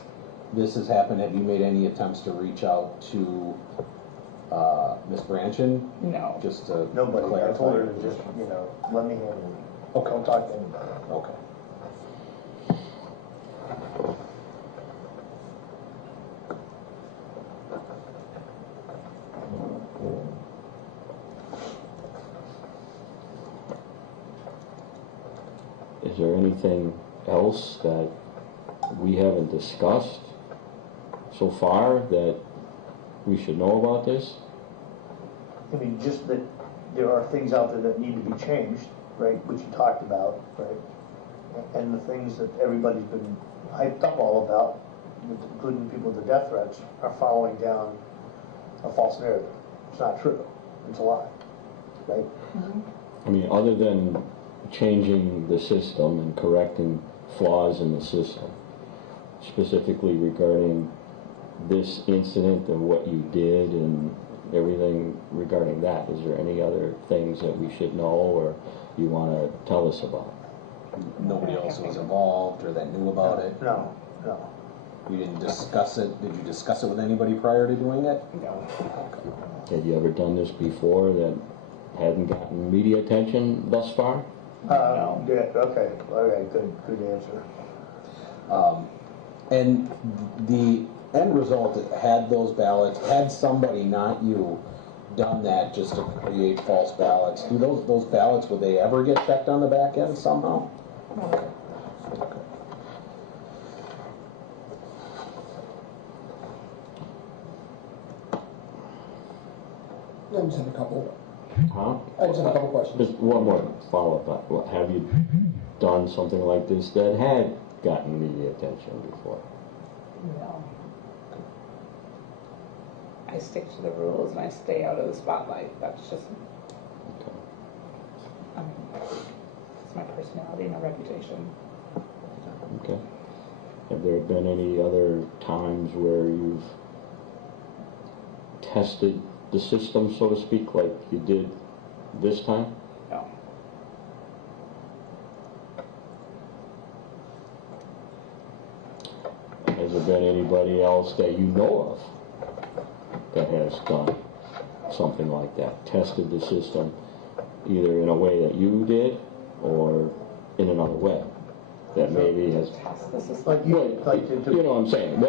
this has happened, have you made any attempts to reach out to Ms. Brantdjen, No. just to Nobody, I clarify? told her to just, let me handle it. Okay. Don't talk to anybody. Okay. Is there anything else that we haven't discussed so far that we should know about this? I mean, just that there are things out there that need to be changed, right, which you talked about, right? And the things that everybody's been hyped up all about, including people with the death threats, are following down a false narrative. It's not true. It's a lie, right? I mean, other than changing the system and correcting flaws in the system, specifically regarding this incident and what you did and everything regarding that, is there any other things that we should know or you want to tell us about? Nobody else was involved or that knew about it? No, no. You didn't discuss it? Did you discuss it with anybody prior to doing it? No. Had you ever done this before that hadn't gotten media attention thus far? No. Yeah, okay, all right, good answer. And the end result, had those ballots, had somebody, not you, done that just to create false ballots, do those ballots, would they ever get checked on the back end somehow? Okay. I just have a couple. Huh? I just have a couple questions. Just one more follow-up. Have you done something like this that had gotten media attention before? No. I stick to the rules and I stay out of the spotlight. That's just, Okay. I mean, it's my personality and my reputation. Okay. Have there been any other times where you've tested the system, so to speak, like you did this time? No. Has there been anybody else that you know of that has done something like that? Tested the system either in a way that you did or in another way that maybe has... Test the system. Like You know what I'm saying?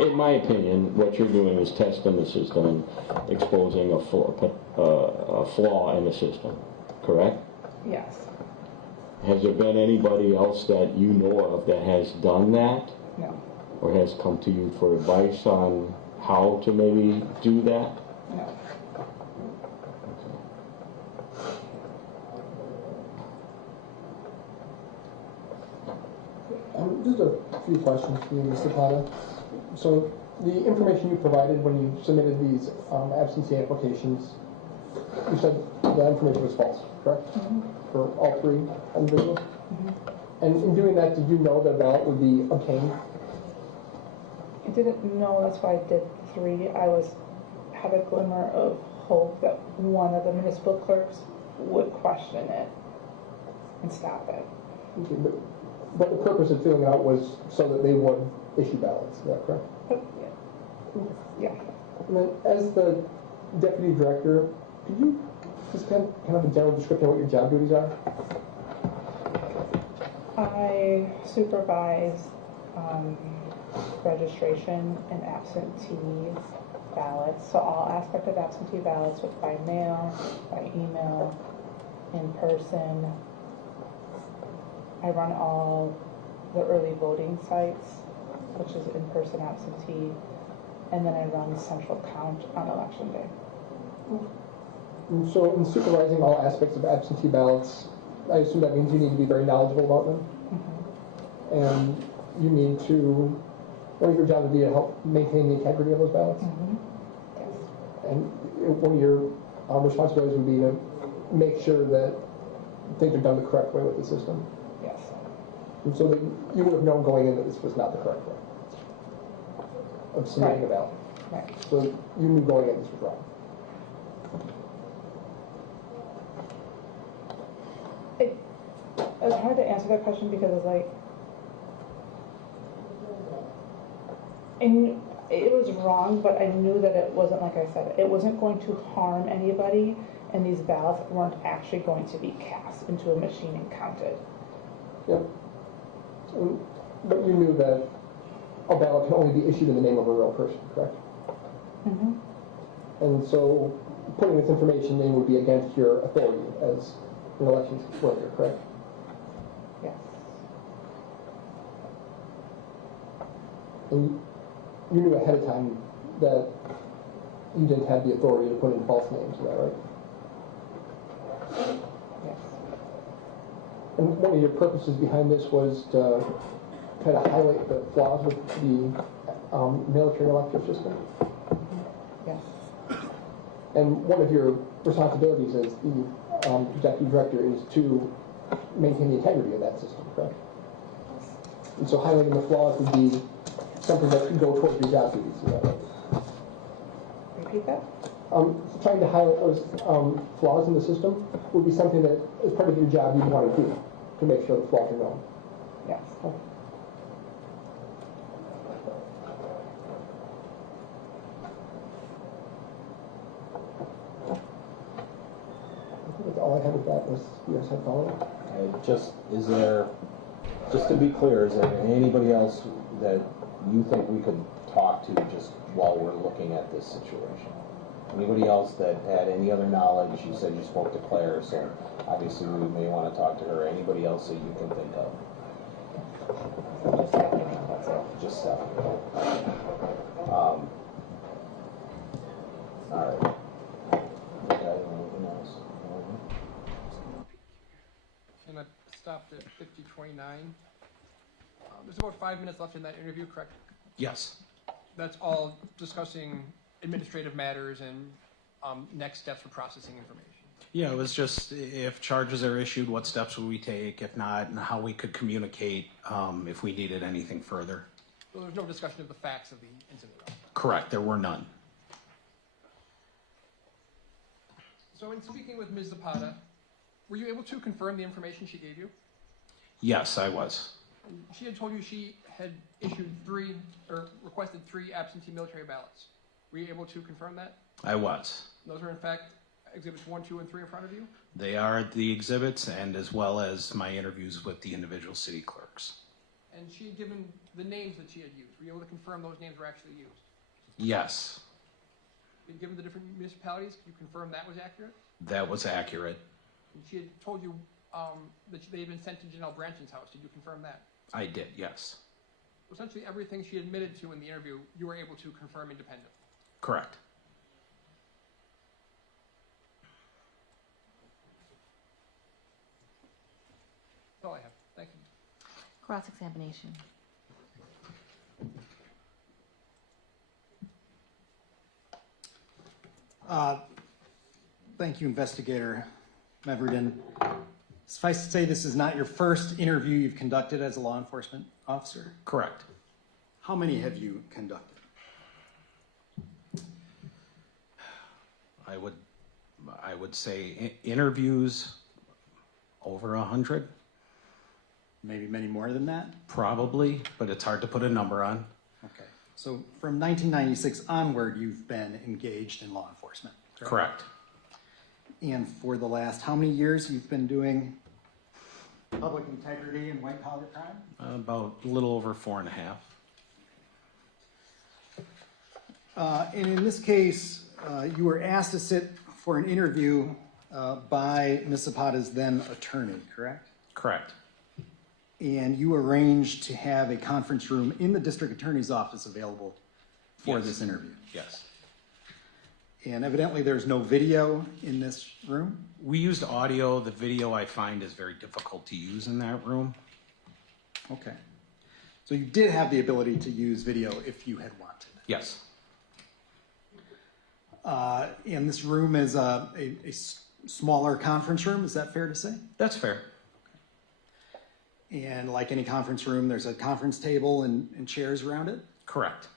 In my opinion, what you're doing is testing the system and exposing a flaw in the system, correct? Yes. Has there been anybody else that you know of that has done that? No. Or has come to you for advice on how to maybe do that? No. Just a few questions for you, Ms. Zapata. So, the information you provided when you submitted these absentee applications, you said the information was false, correct? For all three individuals? And in doing that, did you know the ballot would be obtained? I didn't know, that's why I did 3. I had a glimmer of hope that one of the municipal clerks would question it and stop it. Okay, but the purpose of filling it out was so that they would issue ballots, is that correct? But, yeah. And then, as the deputy director, could you just kind of a general description of what your job duties are? I supervise registration and absentee ballots. So all aspect of absentee ballots, by mail, by email, in person. I run all the early voting sites, which is in-person absentee, and then I run central count on election day. And so, in supervising all aspects of absentee ballots, I assume that means you need to be very knowledgeable about them, and you need to, one of your jobs would be to help maintain the integrity of those ballots. Yes. And one of your responsibilities would be to make sure that things are done the correct way with the system. Yes. And so that you would have known going in that this was not the correct way of submitting a ballot. Right. So you knew going in this was wrong. It's hard to answer that question because it's like, and it was wrong, but I knew that it wasn't, like I said, it wasn't going to harm anybody, and these ballots weren't actually going to be cast into a machine and counted. Yep. But you knew that a ballot can only be issued in the name of a real person, correct? Mm-hmm. And so putting this information in would be against your authority as an elections coordinator, correct? Yes. And you knew ahead of time that you didn't have the authority to put in false names, is that right? Yes. And one of your purposes behind this was to try to highlight the flaws with the military electoral system. Yes. And one of your responsibilities as the executive director is to maintain the integrity of that system, correct? And so highlighting the flaws would be something that could go towards your job duties, is that right? Repeat that? Trying to highlight those flaws in the system would be something that is part of your job you'd want to do to make sure the flaws are known. Yes. I think that's all I had with that. Was you guys have follow-up? Just to be clear, is there anybody else that you think we could talk to just while we're looking at this situation? Anybody else that had any other knowledge? You said you spoke to Claire, so obviously we may want to talk to her. Anybody else that you can think of? Just Stephanie, that's it. Just Stephanie. All right. Okay, anything else? And I stopped at 50:29. There's about 5 minutes left in that interview, correct? Yes. That's all discussing administrative matters and next steps for processing information. Yeah, it was just if charges are issued, what steps would we take? If not, and how we could communicate if we needed anything further. So there's no discussion of the facts of the incident. Correct, there were none. So in speaking with Ms. Zapata, were you able to confirm the information she gave you? Yes, I was. She had told you she had issued requested 3 absentee military ballots. Were you able to confirm that? I was. Those are in fact exhibits 1, 2, and 3 in front of you? They are the exhibits, and as well as my interviews with the individual city clerks. And she had given the names that she had used. Were you able to confirm those names were actually used? Yes, And given the different municipalities, could you confirm that was accurate? that was accurate. And she had told you that they had been sent to Janel Brantdjen's house. Did you confirm that? I did, yes. Essentially everything she admitted to in the interview, you were able to confirm independently. Correct. That's all I have. Thank you. Cross-examination. Thank you, Investigator Brantdjen. Suffice to say, this is not your first interview you've conducted as a law enforcement officer. Correct. How many have you conducted? I would say interviews over 100, Maybe many more than that? probably, but it's hard to put a number on. Okay. So from 1996 onward, you've been engaged in law enforcement. Correct. And for the last how many years you've been doing public integrity and white collar crime? About a little over 4.5. And in this case, you were asked to sit for an interview by Ms. Zapata's then attorney, correct? Correct. And you arranged to have a conference room in the district attorney's office available for Yes. this interview. Yes. And evidently there's no video in this room? We used audio. The video I find is very difficult to use in that room. Okay. So you did have the ability to use video if you had wanted. Yes. And this room is a smaller conference room, is that fair to say? That's fair. And like any conference room, there's a conference table and chairs around it? Correct.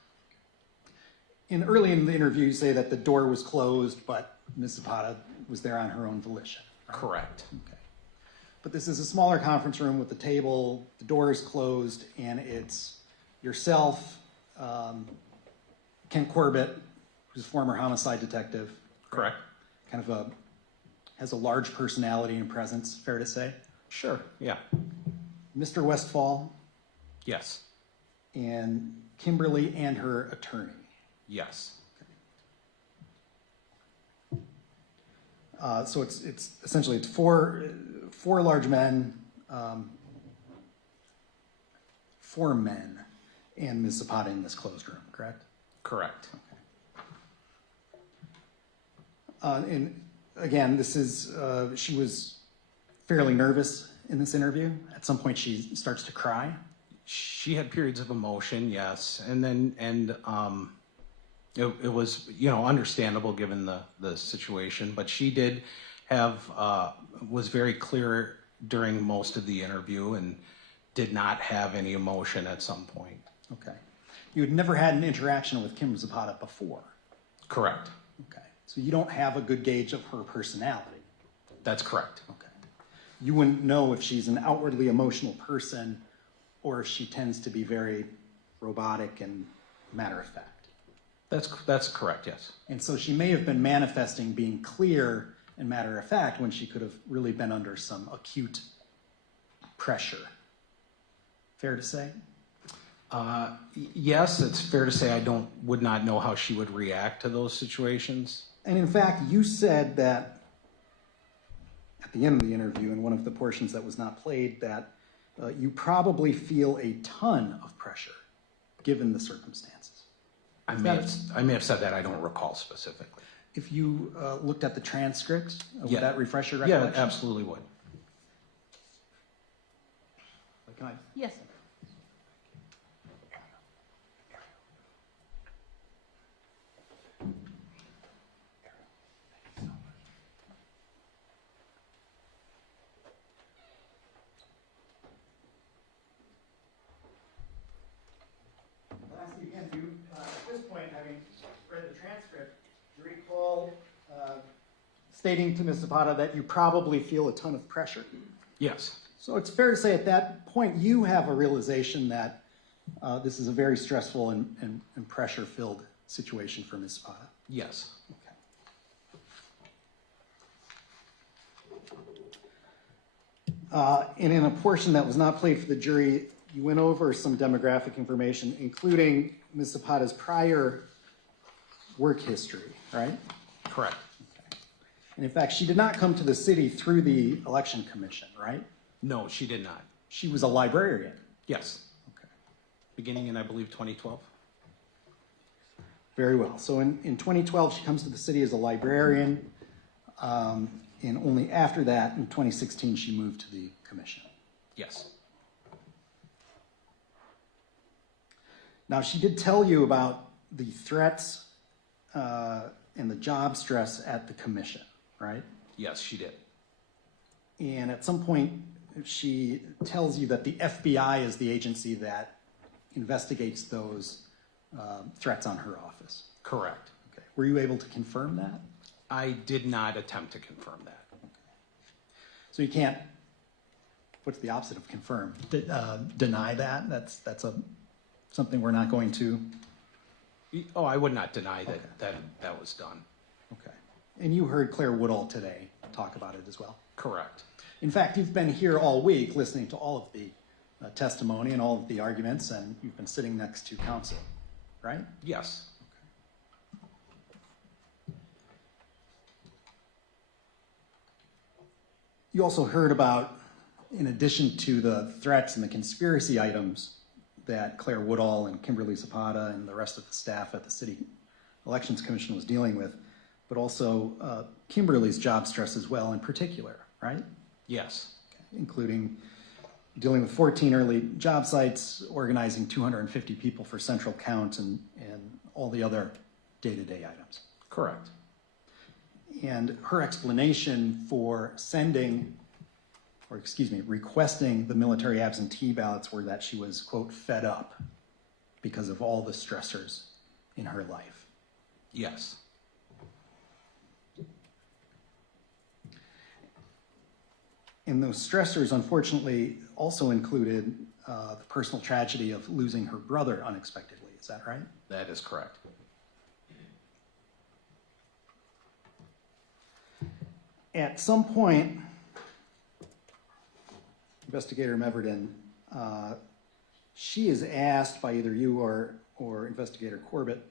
And early in the interview, you say that the door was closed, but Ms. Zapata was there on her own volition. Right? Correct. Okay. But this is a smaller conference room with the table, the door is closed, and it's yourself, Kent Corbett, who's a former homicide detective. Correct. Kind of has a large personality and presence, fair to say. Sure, yeah. Mr. Westfall Yes. and Kimberly and her attorney. Yes. So it's essentially four large men, 4 men, and Ms. Zapata in this closed room, correct? Correct. And again, this is she was fairly nervous in this interview. At some point, she starts to cry. She had periods of emotion, yes, and it was, you know, understandable given the situation, but she did have was very clear during most of the interview and did not have any emotion at some point. Okay. You had never had an interaction with Kim Zapata before. Correct. Okay. So you don't have a good gauge of her personality. That's correct. Okay. You wouldn't know if she's an outwardly emotional person or if she tends to be very robotic and matter of fact. That's correct, yes. And so she may have been manifesting being clear and matter of fact when she could have really been under some acute pressure. Fair to say? Yes, it's fair to say I would not know how she would react to those situations. And in fact, you said that at the end of the interview, in one of the portions that was not played, that you probably feel a ton of pressure given the circumstances. I may have said that. I don't recall specifically. If you looked at the transcript, would Yeah. that refresh your Yeah, recollection? absolutely would. Can I? Yes, sir. I'll ask you again, at this point, having read the transcript, do you recall stating to Ms. Zapata that you probably feel a ton of pressure? Yes. So it's fair to say at that point you have a realization that this is a very stressful and pressure-filled situation for Ms. Zapata. Yes. And in a portion that was not played for the jury, you went over some demographic information, including Ms. Zapata's prior work history, right? Correct. And in fact, she did not come to the city through the Election Commission, right? No, she did not. She was a librarian. Yes. Okay. Beginning in, I believe, 2012. Very well. So in 2012, she comes to the city as a librarian, and only after that, in 2016, she moved to the commission. Yes. Now, she did tell you about the threats and the job stress at the commission, right? Yes, she did. And at some point, she tells you that the FBI is the agency that investigates those threats on her office. Correct. Okay. Were you able to confirm that? I did not attempt to confirm that. So you can't, what's the opposite of confirm? Deny that? That's something we're not going to. Oh, I would not deny that Okay. that was done. Okay. And you heard Claire Woodall today talk about it as well. Correct. In fact, you've been here all week listening to all of the testimony and all of the arguments, and you've been sitting next to counsel, right? Yes. You also heard about, in addition to the threats and the conspiracy items that Claire Woodall and Kimberly Zapata and the rest of the staff at the City Elections Commission was dealing with, but also Kimberly's job stress as well in particular, right? Yes. Including dealing with 14 early job sites, organizing 250 people for central count, and all the other day-to-day items. Correct. And her explanation for requesting the military absentee ballots were that she was, quote, fed up because of all the stressors in her life. Yes. And those stressors, unfortunately, also included the personal tragedy of losing her brother unexpectedly. Is that right? That is correct. At some point, Investigator Brantdjen, she is asked by either you or Investigator Corbett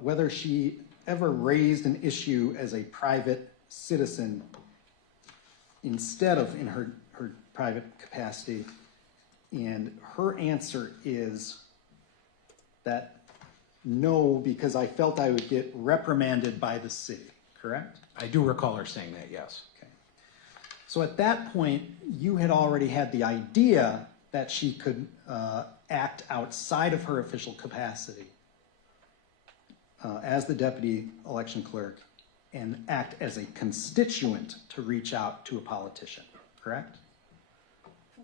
whether she ever raised an issue as a private citizen instead of in her private capacity, and her answer is that no, because I felt I would get reprimanded by the city, correct? I do recall her saying that, yes. Okay. So at that point, you had already had the idea that she could act outside of her official capacity as the deputy election clerk and act as a constituent to reach out to a politician, correct?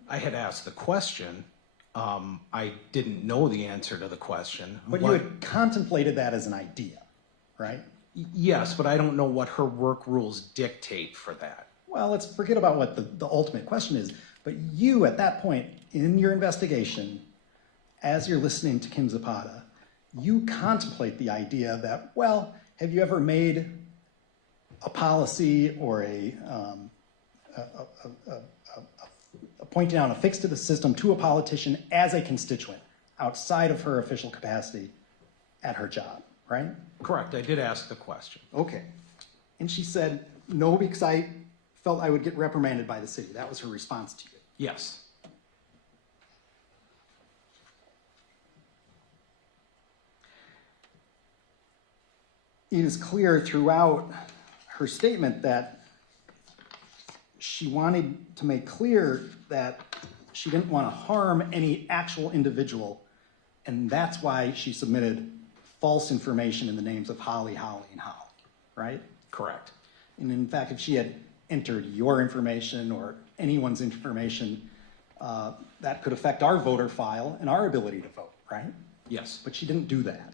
I had asked the question. I didn't know the answer to the question. But you had contemplated that as an idea, right? Yes, but I don't know what her work rules dictate for that. Well, let's forget about what the ultimate question is. But you, at that point in your investigation, as you're listening to Kim Zapata, you contemplate the idea that, well, have you ever made a policy or pointing out a fix to the system to a politician as a constituent outside of her official capacity at her job, right? Correct, I did ask the question. Okay. And she said, no, because I felt I would get reprimanded by the city. That was her response to you. Yes. It is clear throughout her statement that she wanted to make clear that she didn't want to harm any actual individual, and that's why she submitted false information in the names of Holly, and Holly, right? Correct. And in fact, if she had entered your information or anyone's information, that could affect our voter file and our ability to vote, right? Yes. But she didn't do that.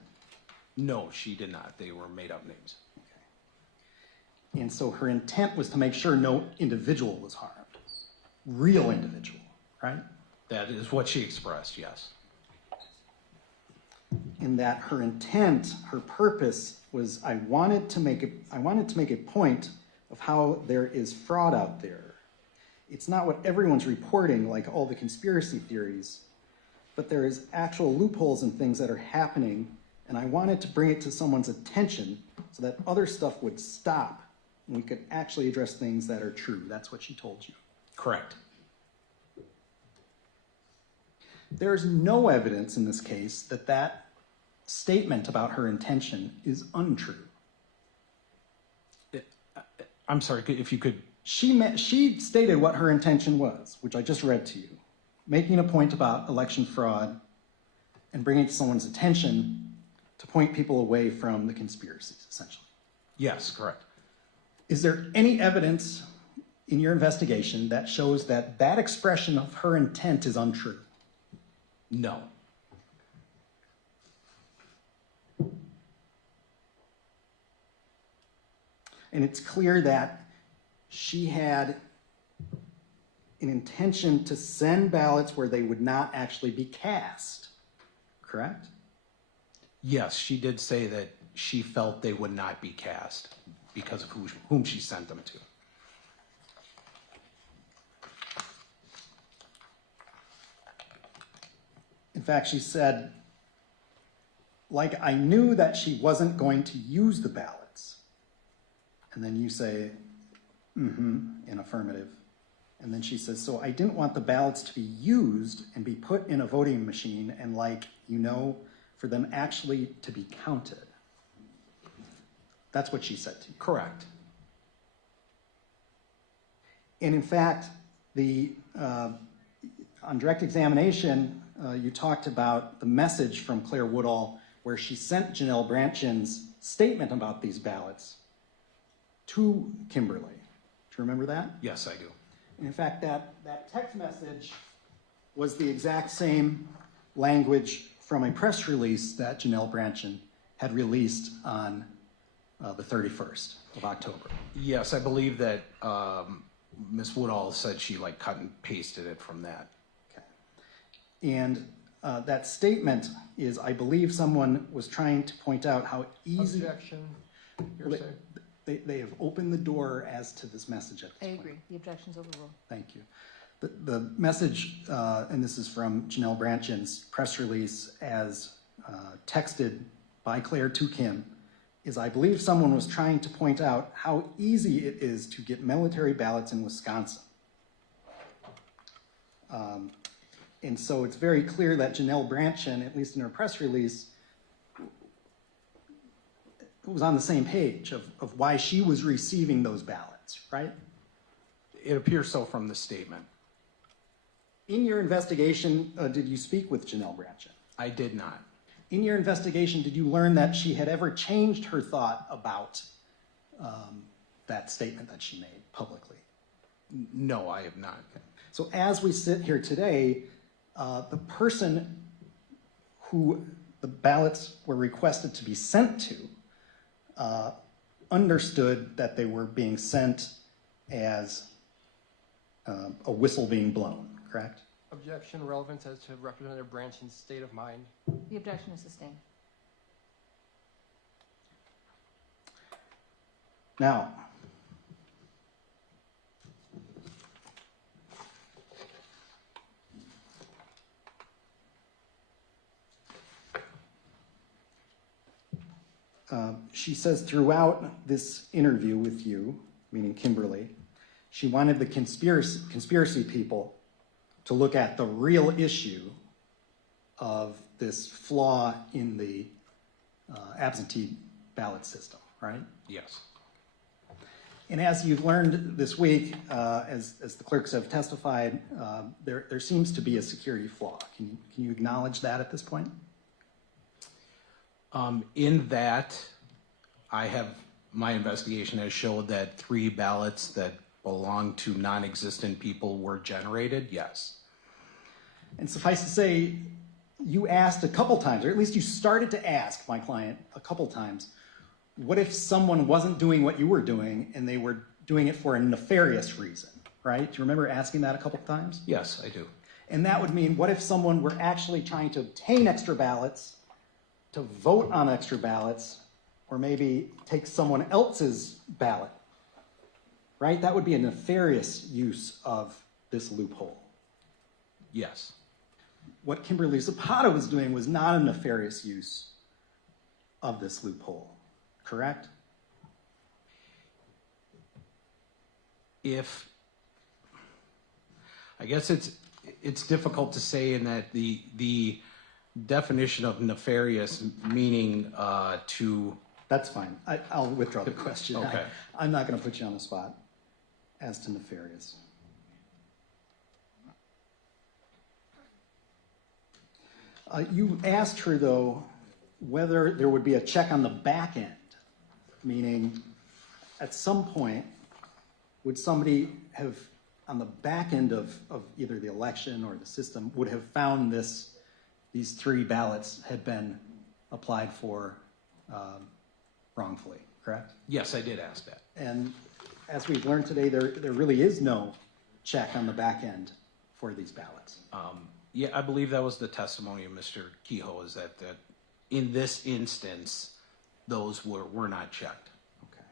No, she did not. They were made up names. Okay. And so her intent was to make sure no individual was harmed. Real individual, right? That is what she expressed, yes. In that her intent, her purpose was, I wanted to make a point of how there is fraud out there. It's not what everyone's reporting, like all the conspiracy theories, but there is actual loopholes and things that are happening, and I wanted to bring it to someone's attention so that other stuff would stop and we could actually address things that are true. That's what she told you. Correct. There's no evidence in this case that that statement about her intention is untrue. I'm sorry, if you could... She stated what her intention was, which I just read to you, making a point about election fraud and bringing it to someone's attention to point people away from the conspiracies, essentially. Yes, correct. Is there any evidence in your investigation that shows that that expression of her intent is untrue? No. And it's clear that she had an intention to send ballots where they would not actually be cast, correct? Yes, she did say that she felt they would not be cast because of whom she sent them to. In fact, she said, like, I knew that she wasn't going to use the ballots. And then you say, in affirmative. And then she says, so I didn't want the ballots to be used and be put in a voting machine and, like, for them actually to be counted. That's what she said to you. Correct. And in fact, on direct examination, you talked about the message from Claire Woodall where she sent Janel Brantdjen's statement about these ballots to Kimberly. Do you remember that? Yes, I do. And in fact, that text message was the exact same language from a press release that Janel Brantdjen had released on the 31st of October. Yes, I believe that Ms. Woodall said she cut and pasted it from that. Okay. And that statement is, I believe someone was trying to point out how easy... Objection. Hearsay. They have opened the door as to this message at this I point. agree. The objection's overruled. Thank you. The message, and this is from Janel Brantdjen's press release as texted by Claire to Kim, is I believe someone was trying to point out how easy it is to get military ballots in Wisconsin. And so it's very clear that Janel Brantdjen, at least in her press release, was on the same page of why she was receiving those ballots, right? It appears so from the statement. In your investigation, did you speak with Janel Brantdjen? I did not. In your investigation, did you learn that she had ever changed her thought about that statement that she made publicly? No, I have not. So as we sit here today, the person who the ballots were requested to be sent to understood that they were being sent as a whistle being blown, correct? Objection relevance as to Representative Brantdjen's state of mind. The objection is sustained. Now, she says throughout this interview with you, meaning Kimberly, she wanted the conspiracy people to look at the real issue of this flaw in the absentee ballot system, right? Yes. And as you've learned this week, as the clerks have testified, there seems to be a security flaw. Can you acknowledge that at this point? In that, my investigation has showed that 3 ballots that belong to non-existent people were generated, yes. And suffice to say, you asked a couple times, or at least you started to ask my client a couple times, what if someone wasn't doing what you were doing and they were doing it for a nefarious reason, right? Do you remember asking that a couple times? Yes, I do. And that would mean, what if someone were actually trying to obtain extra ballots, to vote on extra ballots, or maybe take someone else's ballot, right? That would be a nefarious use of this loophole. Yes. What Kimberly Zapata was doing was not a nefarious use of this loophole, correct? I guess it's difficult to say in that the definition of nefarious meaning to... That's fine. I'll withdraw the question. Okay. I'm not going to put you on the spot as to nefarious. You asked her, though, whether there would be a check on the back end, meaning at some point, would somebody have, on the back end of either the election or the system, would have found these 3 ballots had been applied for wrongfully, correct? Yes, I did ask that. And as we've learned today, there really is no check on the back end for these ballots. Yeah, I believe that was the testimony of Mr. Kehoe, is that in this instance, those were not checked. Okay.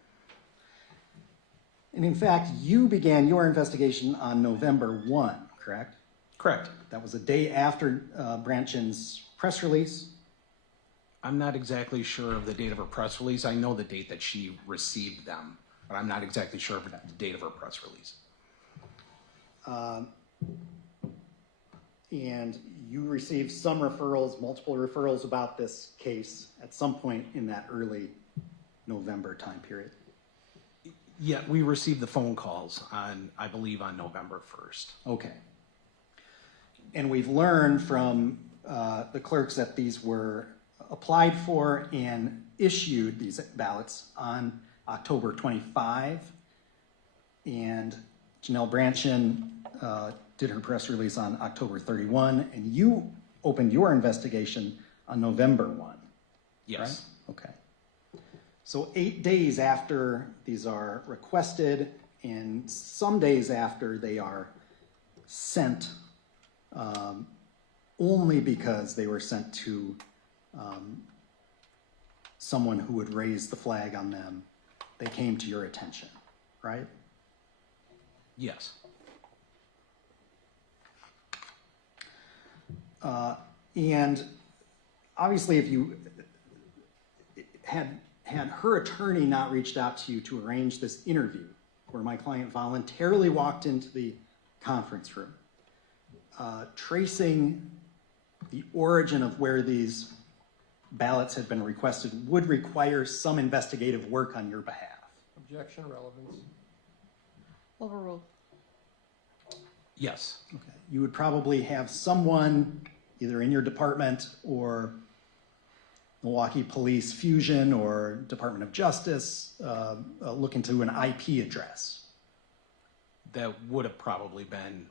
And in fact, you began your investigation on November 1, correct? Correct. That was a day after Brantdjen's press release. I'm not exactly sure of the date of her press release. I know the date that she received them, but I'm not exactly sure of the date of her press release. And you received some referrals, multiple referrals about this case at some point in that early November time period. Yeah, we received the phone calls I believe on November 1st. Okay. And we've learned from the clerks that these were applied for and issued, these ballots, on October 25. And Janel Brantdjen did her press release on October 31, and you opened your investigation on November 1. Yes. Right? Okay. So 8 days after these are requested and some days after they are sent, only because they were sent to someone who would raise the flag on them they came to your attention, right? Yes. And obviously, if you had her attorney not reached out to you to arrange this interview, where my client voluntarily walked into the conference room, tracing the origin of where these ballots had been requested would require some investigative work on your behalf. Objection, relevance. Overruled. Yes. Okay. You would probably have someone either in your department or Milwaukee Police Fusion or Department of Justice look into an IP address. That would have probably been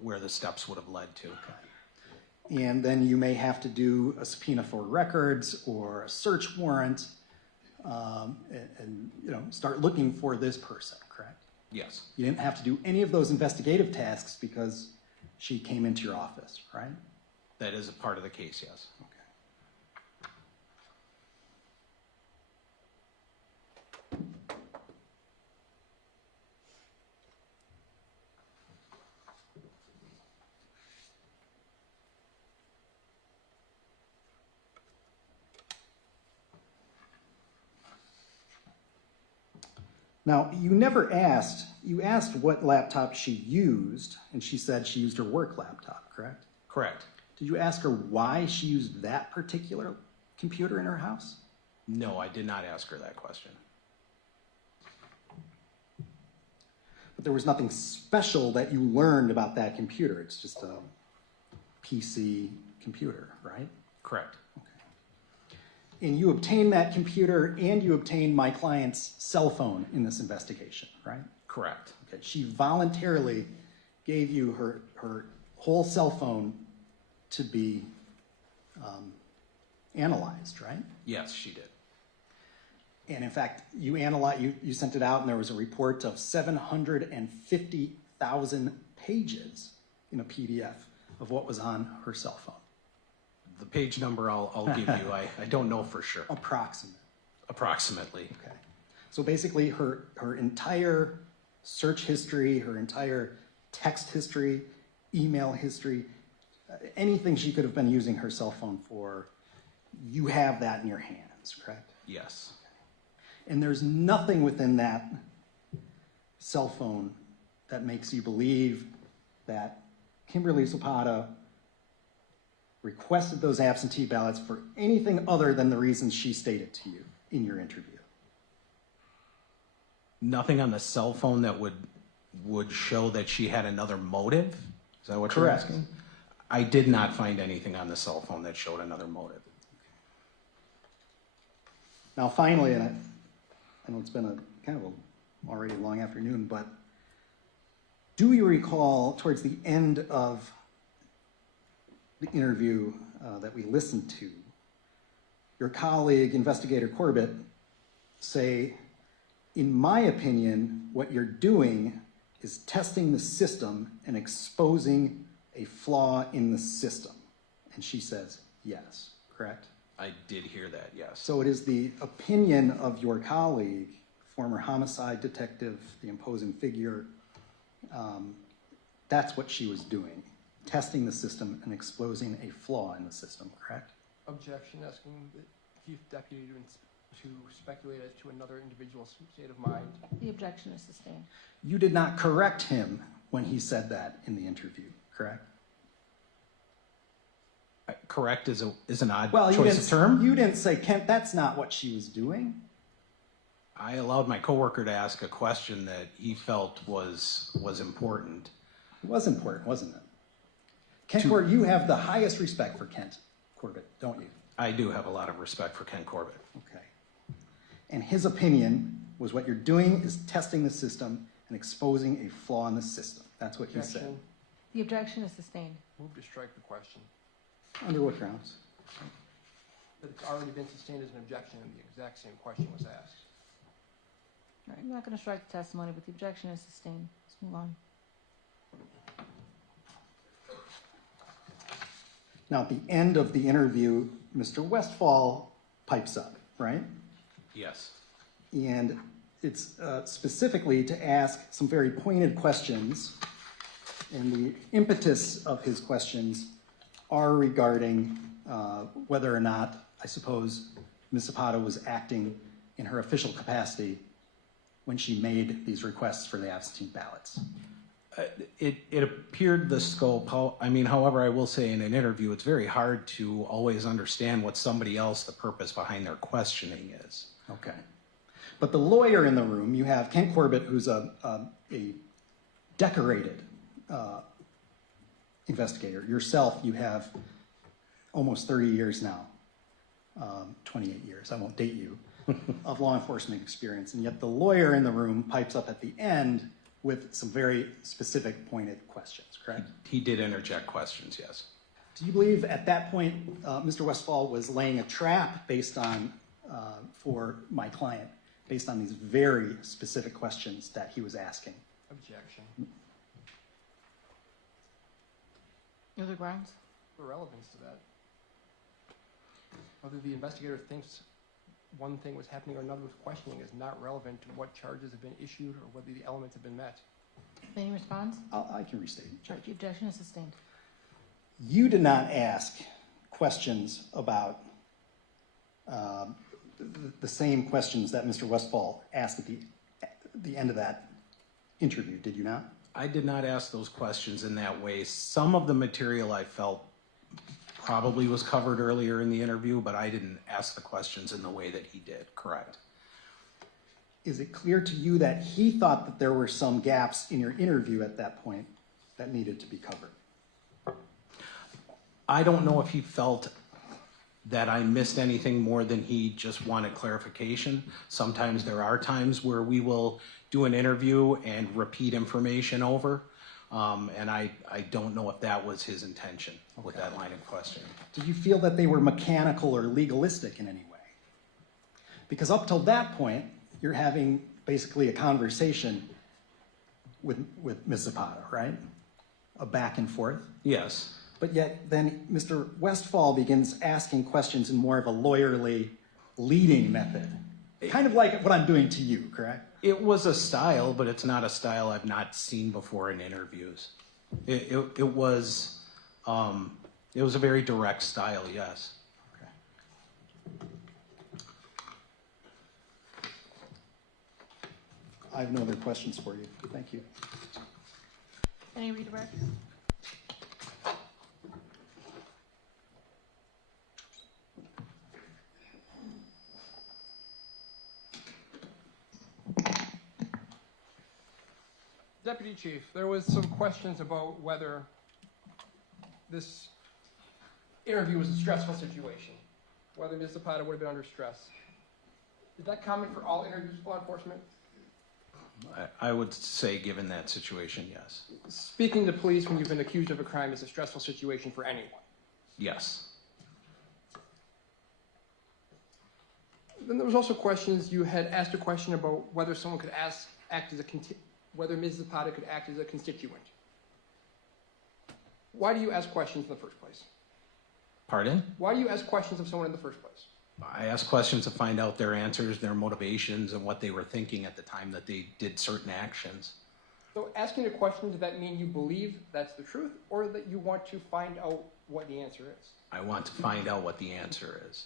where the steps would have led to. Okay. And then you may have to do a subpoena for records or a search warrant and start looking for this person, correct? Yes. You didn't have to do any of those investigative tasks because she came into your office, right? That is a part of the case, yes. Okay. Now, you never asked, you asked what laptop she used, and she said she used her work laptop, correct? Correct. Did you ask her why she used that particular computer in her house? No, I did not ask her that question. But there was nothing special that you learned about that computer. It's just a PC computer, right? Correct. And you obtained that computer and you obtained my client's cell phone in this investigation, right? Correct. Okay. She voluntarily gave you her whole cell phone to be analyzed, right? Yes, she did. And in fact, you sent it out and there was a report of 750,000 pages in a PDF of what was on her cell phone. The page number I'll give you, I don't know for sure. Approximately. Okay. So basically her entire search history, her entire text history, email history, anything she could have been using her cell phone for, you have that in your hands, correct? Yes. And there's nothing within that cell phone that makes you believe that Kimberly Zapata requested those absentee ballots for anything other than the reasons she stated to you in your interview. Nothing on the cell phone that would show that she had another motive? Is that what you're Correct. asking? I did not find anything on the cell phone that showed another motive. Now finally, and I know it's been already a long afternoon, but do you recall towards the end of the interview that we listened to, your colleague, Investigator Corbett, say, in my opinion, what you're doing is testing the system and exposing a flaw in the system. And she says, yes, correct? I did hear that, yes. So it is the opinion of your colleague, former homicide detective, the imposing figure, that's what she was doing, testing the system and exposing a flaw in the system, correct? Objection, asking the chief deputy to speculate as to another individual's state of mind. The objection is sustained. You did not correct him when he said that in the interview, correct? Correct is an odd Well, choice of term. You didn't say, Kent, that's not what she was doing. I allowed my coworker to ask a question that he felt was important. It was important, wasn't it? Kent Corbett, you have the highest respect for Kent Corbett, don't you? I do have a lot of respect for Ken Corbett. Okay. And his opinion was what you're doing is testing the system and exposing a flaw in the system. That's what he said. Objection. The objection is sustained. Move to strike the question. Under what grounds? But it's already been sustained as an objection and the exact same question was asked. All right, I'm not going to strike the testimony, but the objection is sustained. Let's move on. Now, at the end of the interview, Mr. Westfall pipes up, right? Yes. And it's specifically to ask some very pointed questions, and the impetus of his questions are regarding whether or not, I suppose, Ms. Zapata was acting in her official capacity when she made these requests for the absentee ballots. It appeared the scope, however, I will say in an interview, it's very hard to always understand what somebody else, the purpose behind their questioning is. Okay. But the lawyer in the room, you have Kent Corbett, who's a decorated investigator. Yourself, you have almost 30 years now, 28 years, I won't date you, of law enforcement experience. And yet the lawyer in the room pipes up at the end with some very specific pointed questions, correct? He did interject questions, yes. Do you believe at that point Mr. Westfall was laying a trap based on, for my client, based on these very specific questions that he was asking? Objection. Other grounds? The relevance to that. Whether the investigator thinks one thing was happening or another with questioning is not relevant to what charges have been issued or whether the elements have been met. Any response? I can restate it, Judge. The objection is sustained. You did not ask questions about the same questions that Mr. Westfall asked at the end of that interview, did you not? I did not ask those questions in that way. Some of the material I felt probably was covered earlier in the interview, but I didn't ask the questions in the way that he did, correct? Is it clear to you that he thought that there were some gaps in your interview at that point that needed to be covered? I don't know if he felt that I missed anything more than he just wanted clarification. Sometimes there are times where we will do an interview and repeat information over, and I don't know if that was his intention with that line of questioning. Did you feel that they were mechanical or legalistic in any way? Because up till that point, you're having basically a conversation with Ms. Zapata, right? A back and forth. Yes. But yet then Mr. Westfall begins asking questions in more of a lawyerly leading method. Kind of like what I'm doing to you, correct? It was a style, but it's not a style I've not seen before in interviews. It was a very direct style, yes. Okay. I have no other questions for you. Thank you. Any redirect? Deputy Chief, there was some questions about whether this interview was a stressful situation, whether Ms. Zapata would have been under stress. Is that common for all interviews with law enforcement? I would say, given that situation, yes. Speaking to police when you've been accused of a crime is a stressful situation for anyone. Yes. Then there was also questions, you had asked a question about whether someone could act as a whether Ms. Zapata could act as a constituent. Why do you ask questions in the first place? Pardon? Why do you ask questions of someone in the first place? I asked questions to find out their answers, their motivations, and what they were thinking at the time that they did certain actions. So asking a question, does that mean you believe that's the truth, or that you want to find out what the answer is? I want to find out what the answer is.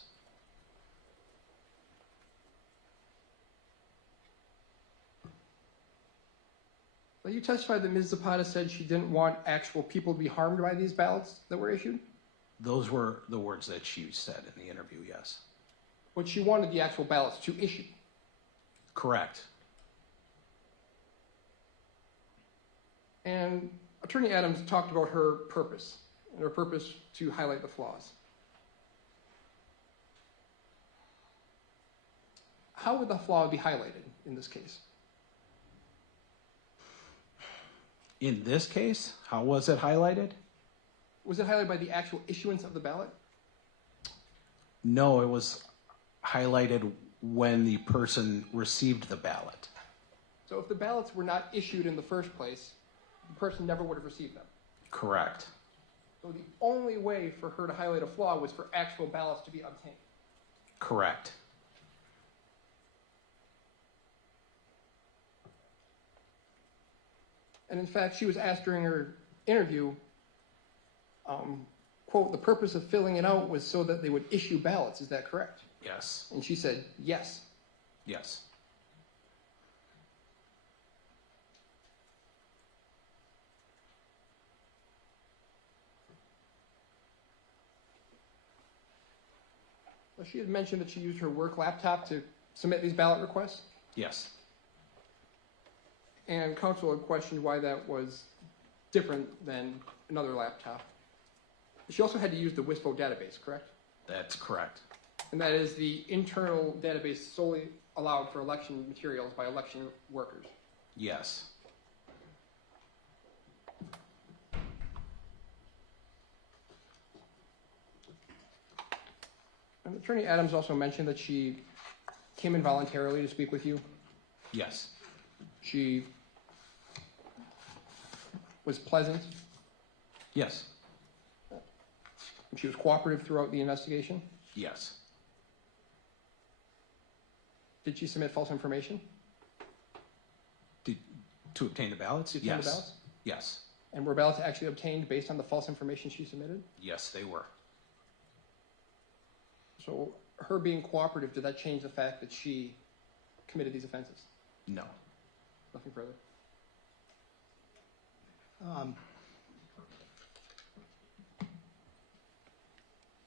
Well, you testified that Ms. Zapata said she didn't want actual people to be harmed by these ballots that were issued? Those were the words that she said in the interview, yes. But she wanted the actual ballots to issue. Correct. And Attorney Adams talked about her purpose, and her purpose to highlight the flaws. How would the flaw be highlighted in this case? In this case, how was it highlighted? Was it highlighted by the actual issuance of the ballot? No, it was highlighted when the person received the ballot. So if the ballots were not issued in the first place, the person never would have received them. Correct. So the only way for her to highlight a flaw was for actual ballots to be obtained. Correct. And in fact, she was asked during her interview, quote, the purpose of filling it out was so that they would issue ballots. Is that correct? Yes. And she said, yes. Yes. Well, she had mentioned that she used her work laptop to submit these ballot requests. Yes. And counsel had questioned why that was different than another laptop. She also had to use the WISPO database, correct? That's correct. And that is the internal database solely allowed for election materials by election workers. Yes. And Attorney Adams also mentioned that she came in voluntarily to speak with you. Yes. She was pleasant. Yes. She was cooperative throughout the investigation. Yes. Did she submit false information? To obtain the ballots? To obtain Yes. the ballots? Yes. And were ballots actually obtained based on the false information she submitted? Yes, they were. So her being cooperative, did that change the fact that she committed these offenses? No. Nothing further.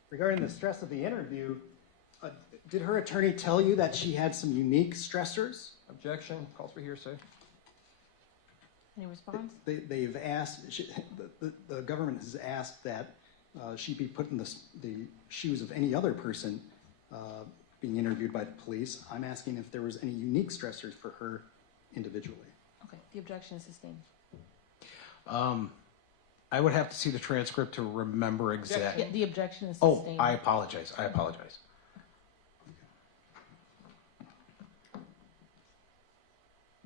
Regarding the stress of the interview, did her attorney tell you that she had some unique stressors? Objection. Calls for hearsay. Any response? They've asked, the government has asked that she be put in the shoes of any other person being interviewed by the police. I'm asking if there was any unique stressors for her individually. Okay, the objection is sustained. I would have to see the transcript to remember exactly. Yeah, the objection is Oh, sustained. I apologize. I apologize.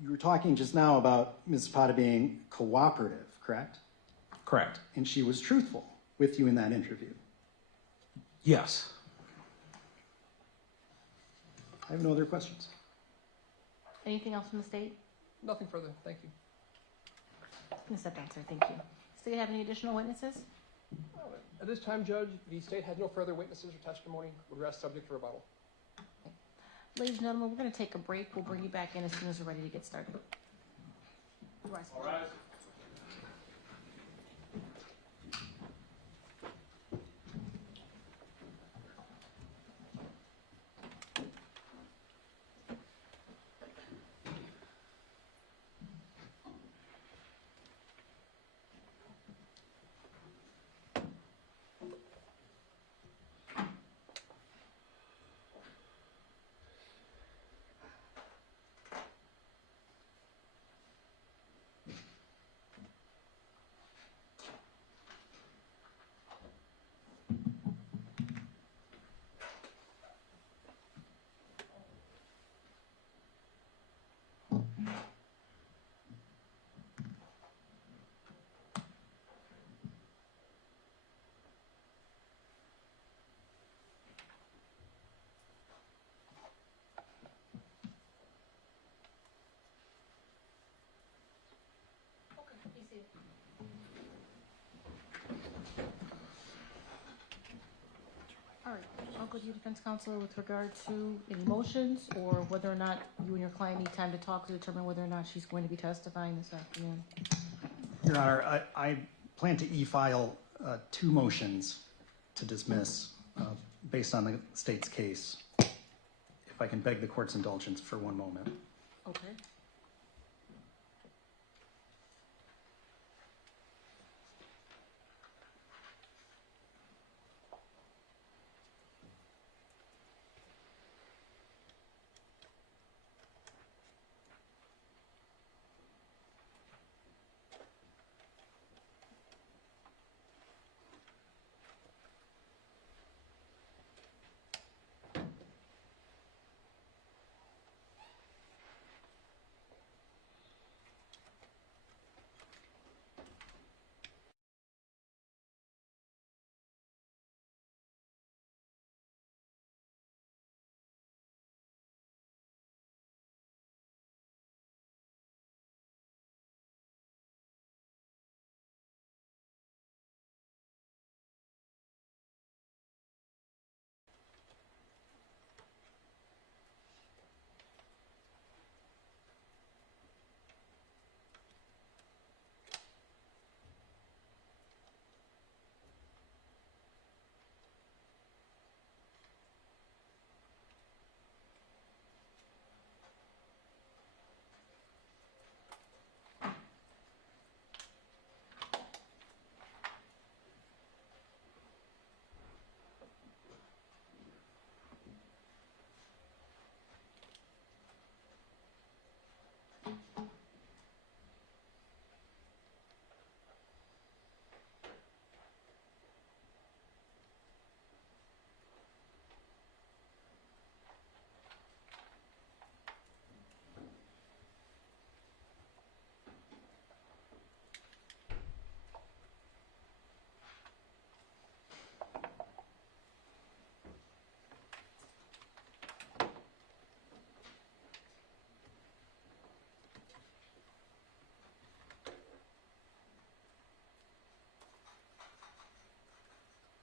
You were talking just now about Ms. Zapata being cooperative, correct? Correct. And she was truthful with you in that interview. Yes. I have no other questions. Anything else from the state? Nothing further. Thank you. I'm going to step down, sir. Thank you. State have any additional witnesses? At this time, Judge, the state has no further witnesses or testimony. Would rest subject to rebuttal. Ladies and gentlemen, we're going to take a break. We'll bring you back in as soon as we're ready to get started. All right. All right, I'll go to you, defense counsel, with regard to any motions or whether or not you and your client need time to talk to determine whether or not she's going to be testifying this afternoon. Your Honor, I plan to e-file 2 motions to dismiss based on the state's case. If I can beg the court's indulgence for one moment. Okay.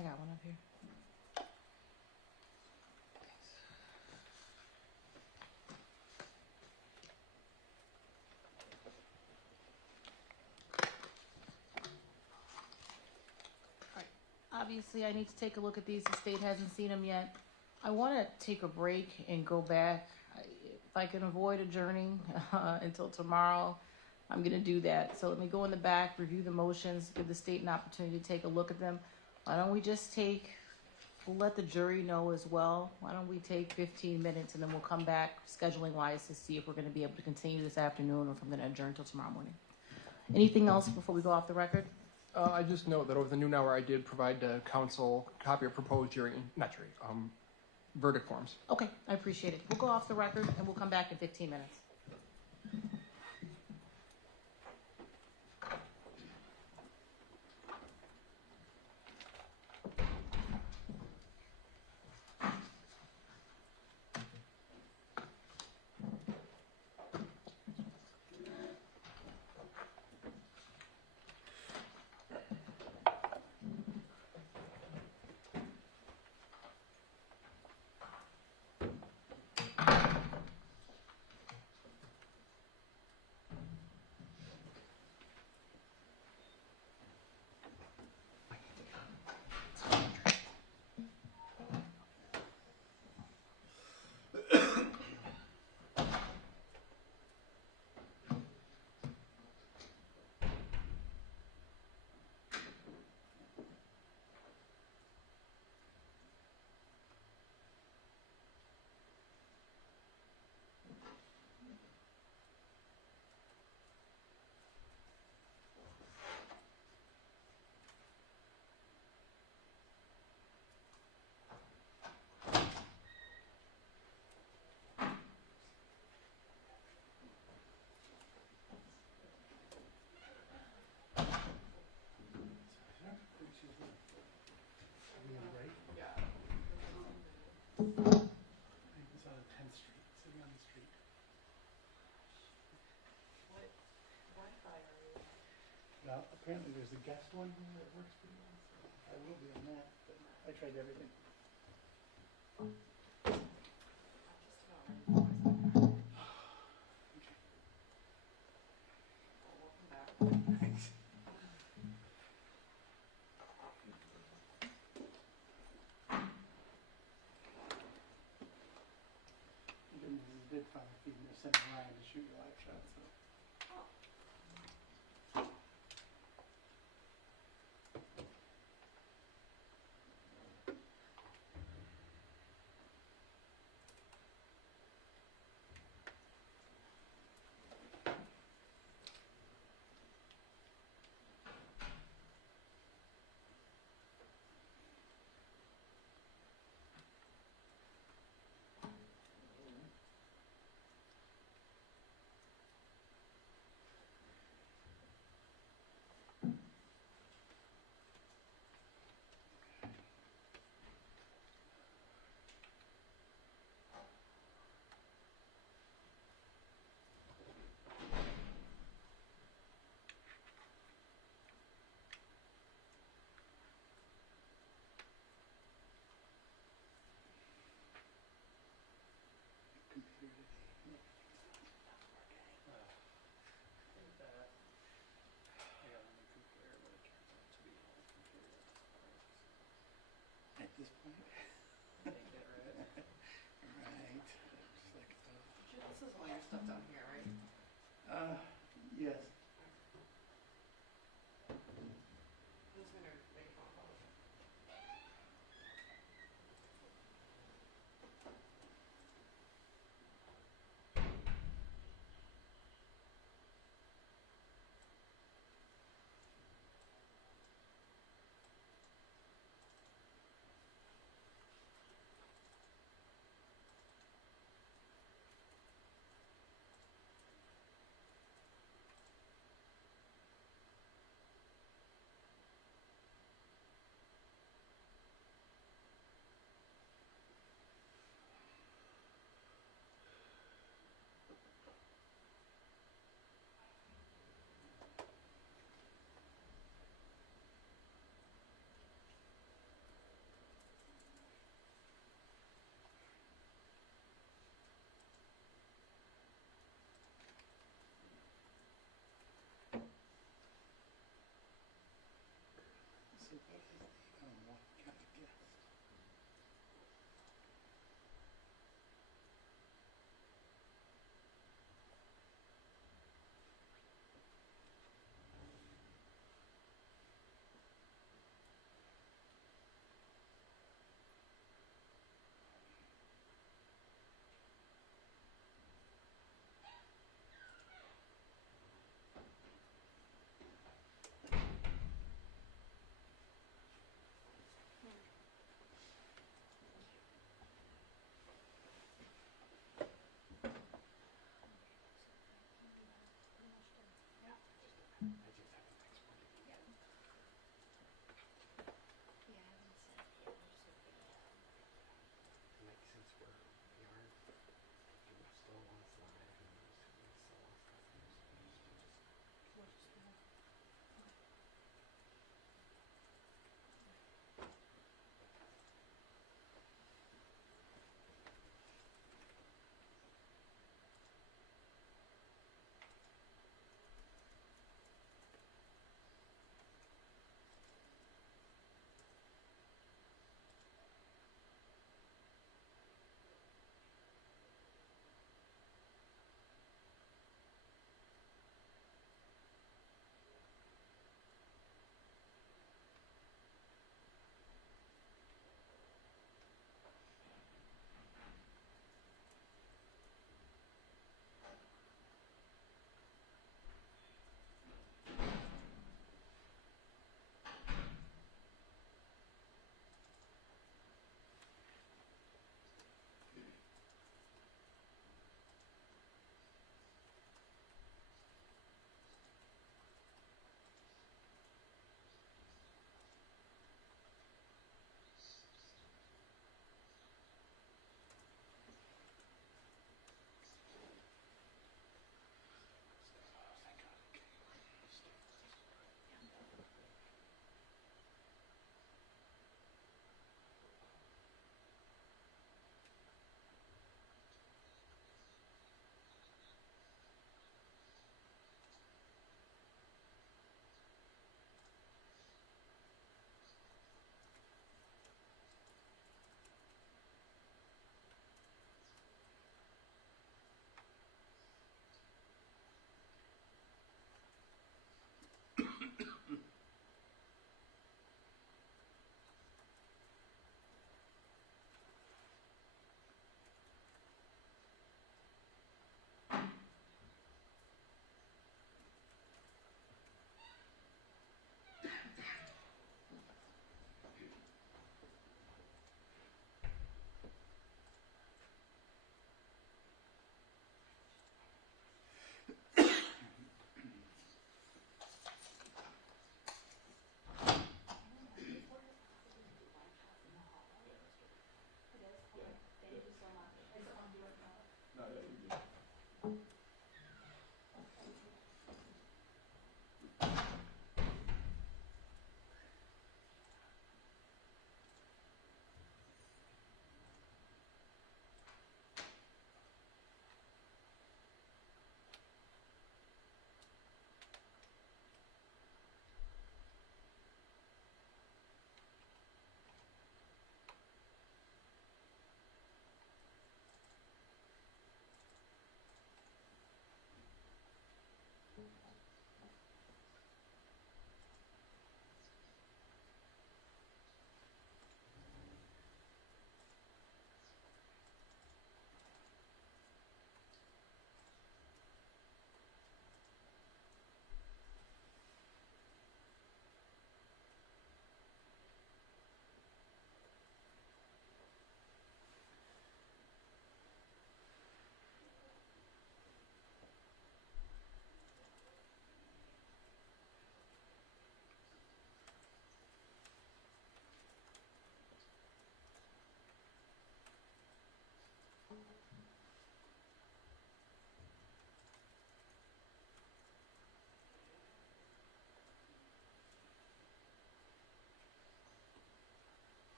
I got one up here. Obviously, I need to take a look at these. The state hasn't seen them yet. I want to take a break and go back. If I can avoid adjourning until tomorrow, I'm going to do that. So let me go in the back, review the motions, give the state an opportunity to take a look at them. Why don't we just we'll let the jury know as well. Why don't we take 15 minutes and then we'll come back scheduling wise to see if we're going to be able to continue this afternoon or if I'm going to adjourn until tomorrow morning. Anything else before we go off the record? I just note that over the noon hour, I did provide the council a copy of proposed verdict forms. Okay, I appreciate it. We'll go off the record and we'll come back in 15 minutes. Well, apparently there's a guest one here that works pretty well, so I will be on that, but I tried everything. Thanks. Good news is did finally feed me a send Ryan to shoot your live shot, so. At this point. Right. Just like This is all your stuff down here, right? yes. Who's going to make a phone call?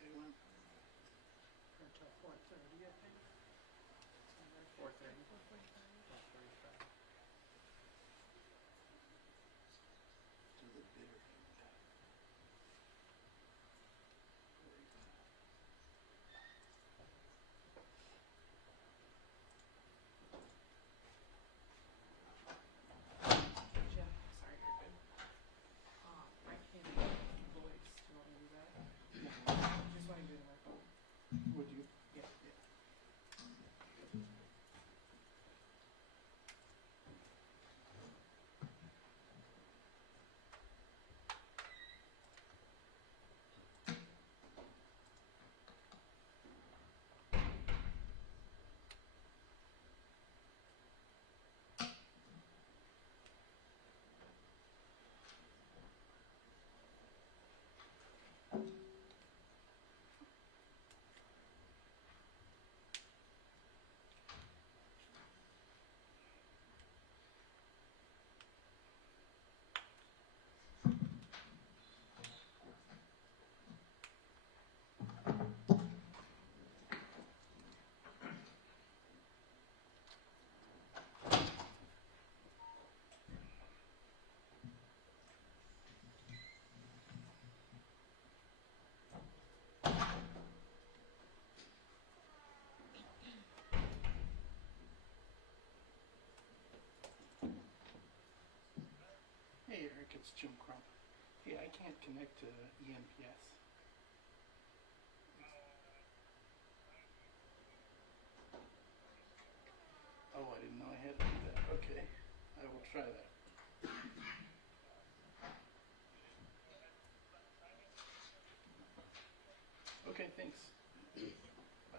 They went until 4:30, I think. 4:30. 4:45. To the bitter end. Jim, sorry, you're good. I can't hear voice. Do you want me to do that? Just want to do it on my phone. Would you? Yeah. Hey Eric, it's Jim Crump. Hey, I can't connect to EMPS. Oh, I didn't know I had to do that. Okay, I will try that. Okay, thanks. Bye.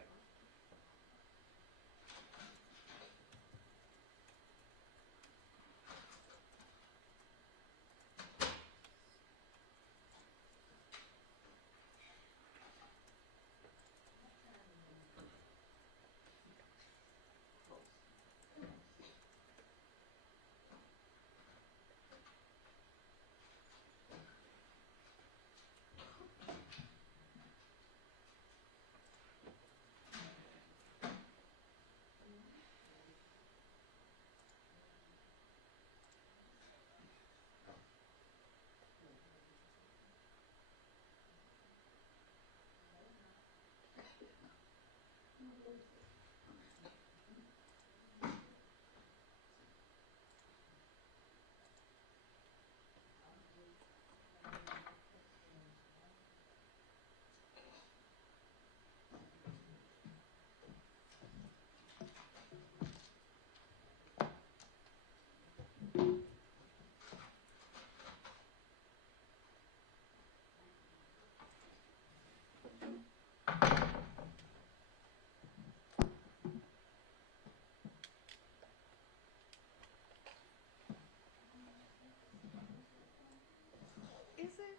Is it?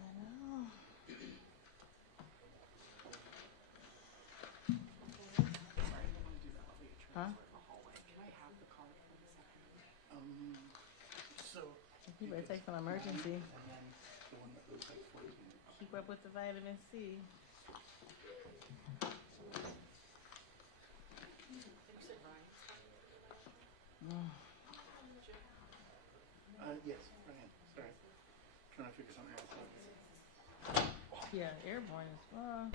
I know. Sorry, I want to do the elevator Huh? transfer in the hallway. Can I have the card for the second? So. You better take an emergency. And then the one that looks like 14. Keep up with the vitamin C. You said Ryan. Yes, Ryan. Sorry. Trying to figure something else out. Yeah, airborne as well.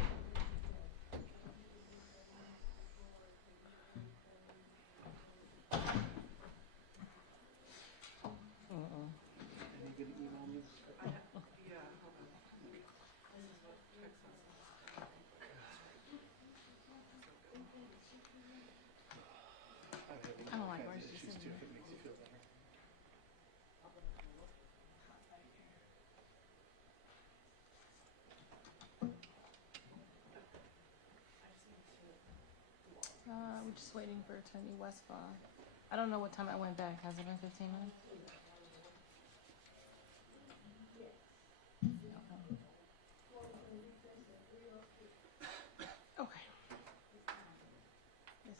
And you gonna email me the script? Yeah, hold on. This is what text message. I'm having I don't all like kinds orange of juice issues too, anyway. if it makes you feel better. We're just waiting for Attorney Westfall. I don't know what time I went back. Has it been 15 minutes? Okay. Yes.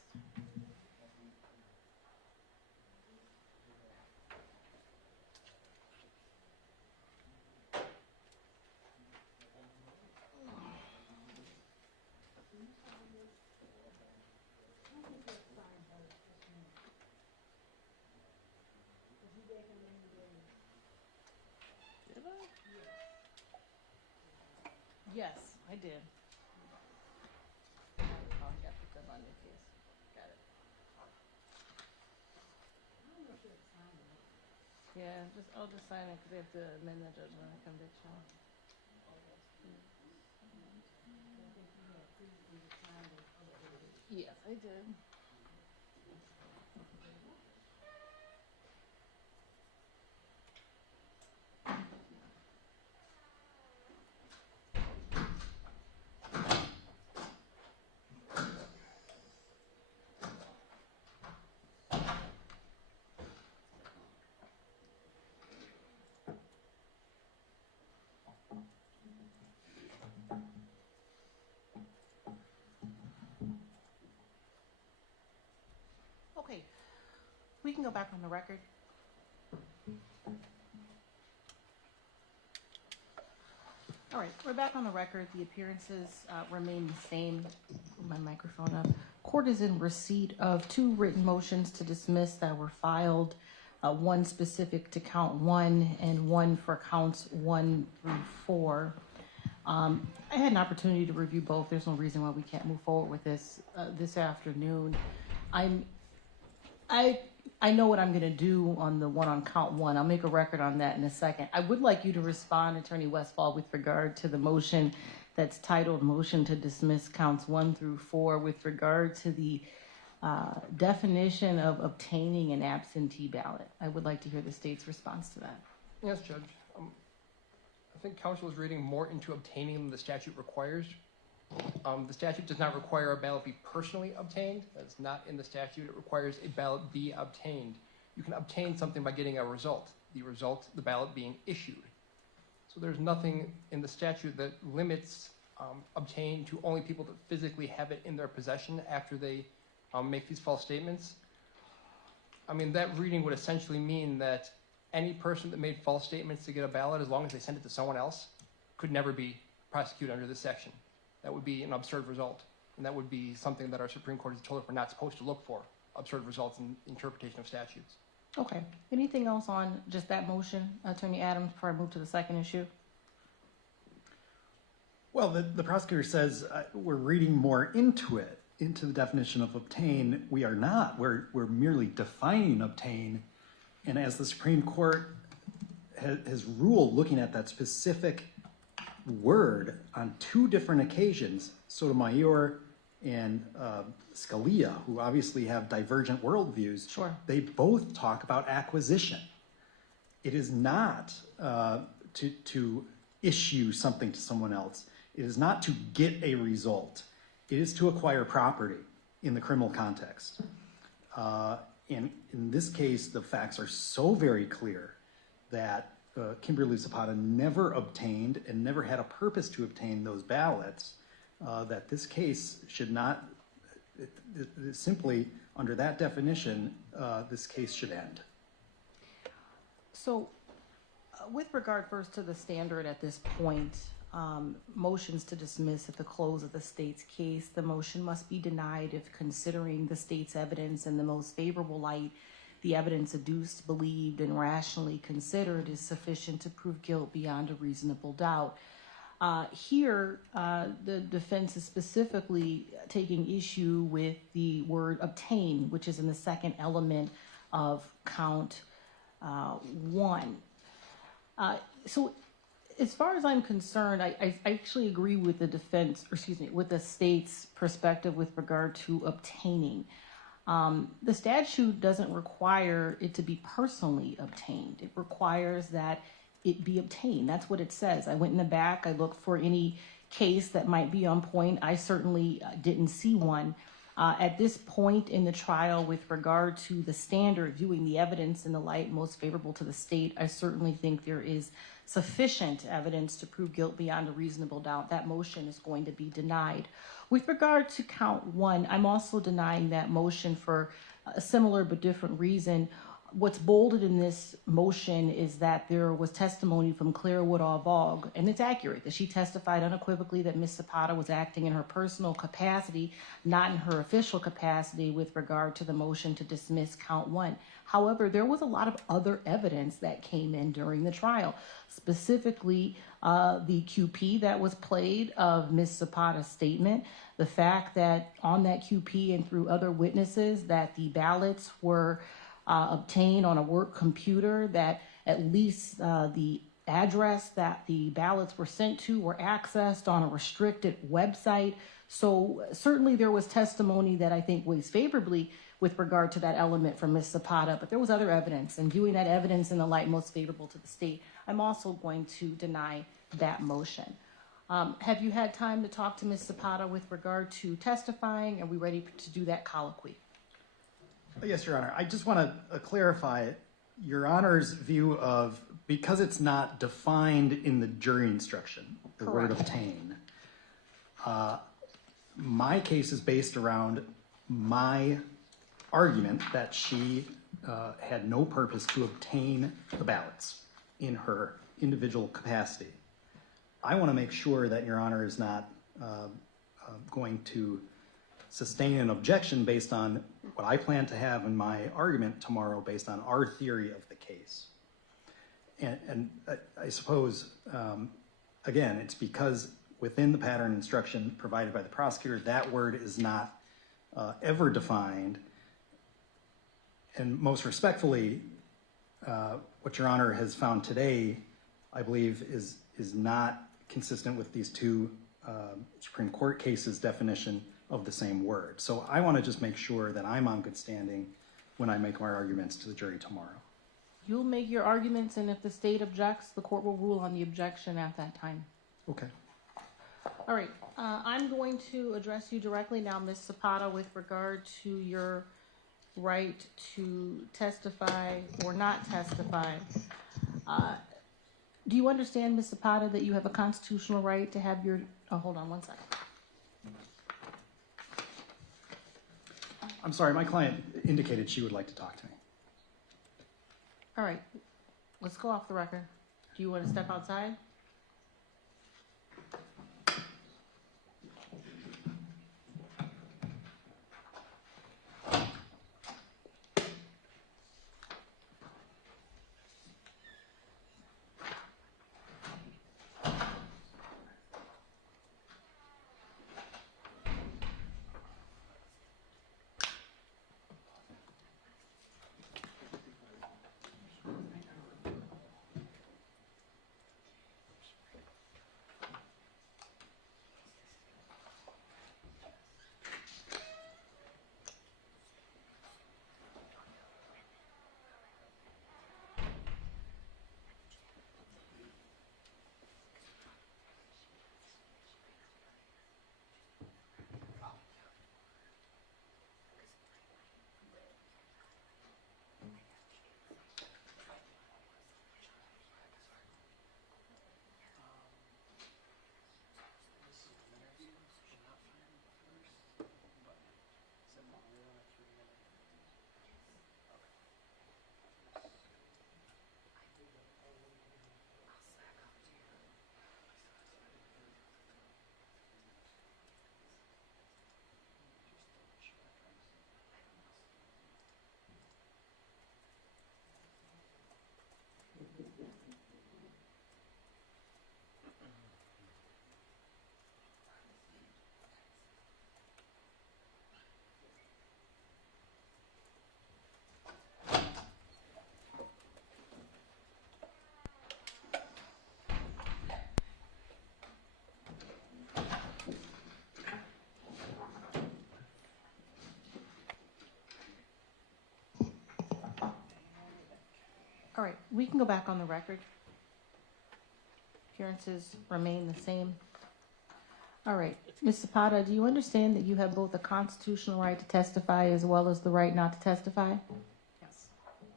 Yes, I did. Oh, yeah, picked up on your case. Got it. Yeah, I'll just sign it because they have to amend the judgment of conviction. Yes, I did. Okay, we can go back on the record. All right, we're back on the record. The appearances remain the same. Put my microphone up. Court is in receipt of 2 written motions to dismiss that were filed, one specific to count 1 and one for counts 1 through 4. I had an opportunity to review both. There's no reason why we can't move forward with this this afternoon. I know what I'm going to do on the one on count 1. I'll make a record on that in a second. I would like you to respond, Attorney Westfall, with regard to the motion that's titled Motion to Dismiss Counts 1 through 4 with regard to the definition of obtaining an absentee ballot. I would like to hear the state's response to that. Yes, Judge. I think counsel is reading more into obtaining than the statute requires. The statute does not require a ballot be personally obtained. That's not in the statute. It requires a ballot be obtained. You can obtain something by getting a result. The ballot being issued. So there's nothing in the statute that limits obtain to only people that physically have it in their possession after they make these false statements. I mean, that reading would essentially mean that any person that made false statements to get a ballot, as long as they sent it to someone else, could never be prosecuted under this section. That would be an absurd result. And that would be something that our Supreme Court has told us we're not supposed to look for, absurd results in interpretation of statutes. Okay. Anything else on just that motion, Attorney Adams, before I move to the second issue? Well, the prosecutor says we're reading more into it, into the definition of obtain. We are not. We're merely defining obtain. And as the Supreme Court has ruled, looking at that specific word on 2 different occasions, Sotomayor and Scalia, who obviously have divergent worldviews, Sure. They both talk about acquisition. It is not to issue something to someone else. It is not to get a result. It is to acquire property in the criminal context. And in this case, the facts are so very clear that Kimberly Zapata never obtained and never had a purpose to obtain those ballots, that this case should not, simply under that definition, this case should end. So with regard first to the standard at this point, motions to dismiss at the close of the state's case, the motion must be denied if considering the state's evidence in the most favorable light, the evidence adduced, believed, and rationally considered is sufficient to prove guilt beyond a reasonable doubt. Here, the defense is specifically taking issue with the word obtain, which is in the second element of count 1. So as far as I'm concerned, I actually agree with the defense, or excuse me, with the state's perspective with regard to obtaining. The statute doesn't require it to be personally obtained. It requires that it be obtained. That's what it says. I went in the back, I looked for any case that might be on point. I certainly didn't see one. At this point in the trial with regard to the standard, viewing the evidence in the light most favorable to the state, I certainly think there is sufficient evidence to prove guilt beyond a reasonable doubt. That motion is going to be denied. With regard to count 1, I'm also denying that motion for a similar but different reason. What's bolded in this motion is that there was testimony from Claire Woodall-Vaugh, and it's accurate that she testified unequivocally that Ms. Zapata was acting in her personal capacity, not in her official capacity with regard to the motion to dismiss count 1. However, there was a lot of other evidence that came in during the trial, specifically the QP that was played of Ms. Zapata's statement, the fact that on that QP and through other witnesses that the ballots were obtained on a work computer, that at least the address that the ballots were sent to were accessed on a restricted website. So certainly there was testimony that I think weighs favorably with regard to that element from Ms. Zapata, but there was other evidence, and viewing that evidence in the light most favorable to the state, I'm also going to deny that motion. Have you had time to talk to Ms. Zapata with regard to testifying? Are we ready to do that colloquy? Yes, Your Honor. I just want to clarify Your Honor's view of, because it's not defined in the jury instruction, the word obtain. My case is based around my argument that she had no purpose to obtain the ballots in her individual capacity. I want to make sure that Your Honor is not going to sustain an objection based on what I plan to have in my argument tomorrow based on our theory of the case. And I suppose, again, it's because within the pattern instruction provided by the prosecutor, that word is not ever defined. And most respectfully, what Your Honor has found today, I believe, is not consistent with these two Supreme Court cases' definition of the same word. So I want to just make sure that I'm on good standing when I make my arguments to the jury tomorrow. You'll make your arguments, and if the state objects, the court will rule on the objection at that time. Okay. All right. I'm going to address you directly now, Ms. Zapata, with regard to your right to testify or not testify. Do you understand, Ms. Zapata, that you have a constitutional right to have your... Oh, hold on one second. I'm sorry, my client indicated she would like to talk to me. All right. Let's go off the record. Do you want to step outside? All right, we can go back on the record. Appearances remain the same. All right, Ms. Zapata, do you understand that you have both a constitutional right to testify as well as the right not to testify? Yes.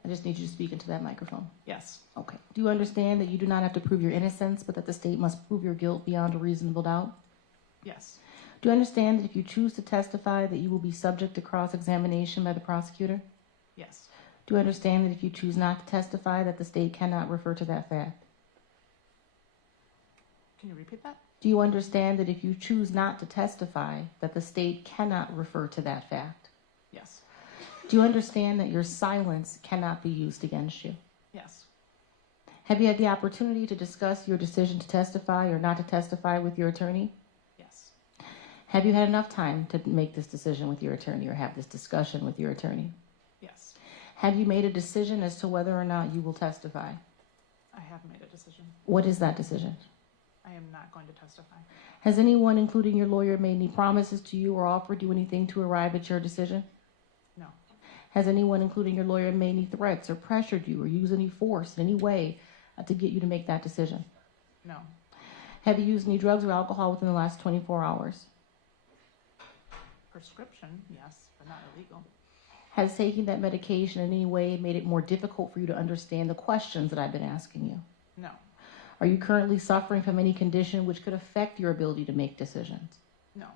I just need you to speak into that microphone. Yes. Okay. Do you understand that you do not have to prove your innocence, but that the state must prove your guilt beyond a reasonable doubt? Yes. Do you understand that if you choose to testify, that you will be subject to cross-examination by the prosecutor? Yes. Do you understand that if you choose not to testify, that the state cannot refer to that fact? Can you repeat that? Do you understand that if you choose not to testify, that the state cannot refer to that fact? Yes. Do you understand that your silence cannot be used against you? Yes. Have you had the opportunity to discuss your decision to testify or not to testify with your attorney? Yes. Have you had enough time to make this decision with your attorney or have this discussion with your attorney? Yes. Have you made a decision as to whether or not you will testify? I have made a decision. What is that decision? I am not going to testify. Has anyone, including your lawyer, made any promises to you or offered you anything to arrive at your decision? No. Has anyone, including your lawyer, made any threats or pressured you or used any force in any way to get you to make that decision? No. Have you used any drugs or alcohol within the last 24 hours? Prescription, yes, but not illegal. Has taking that medication in any way made it more difficult for you to understand the questions that I've been asking you? No. Are you currently suffering from any condition which could affect your ability to make decisions? No.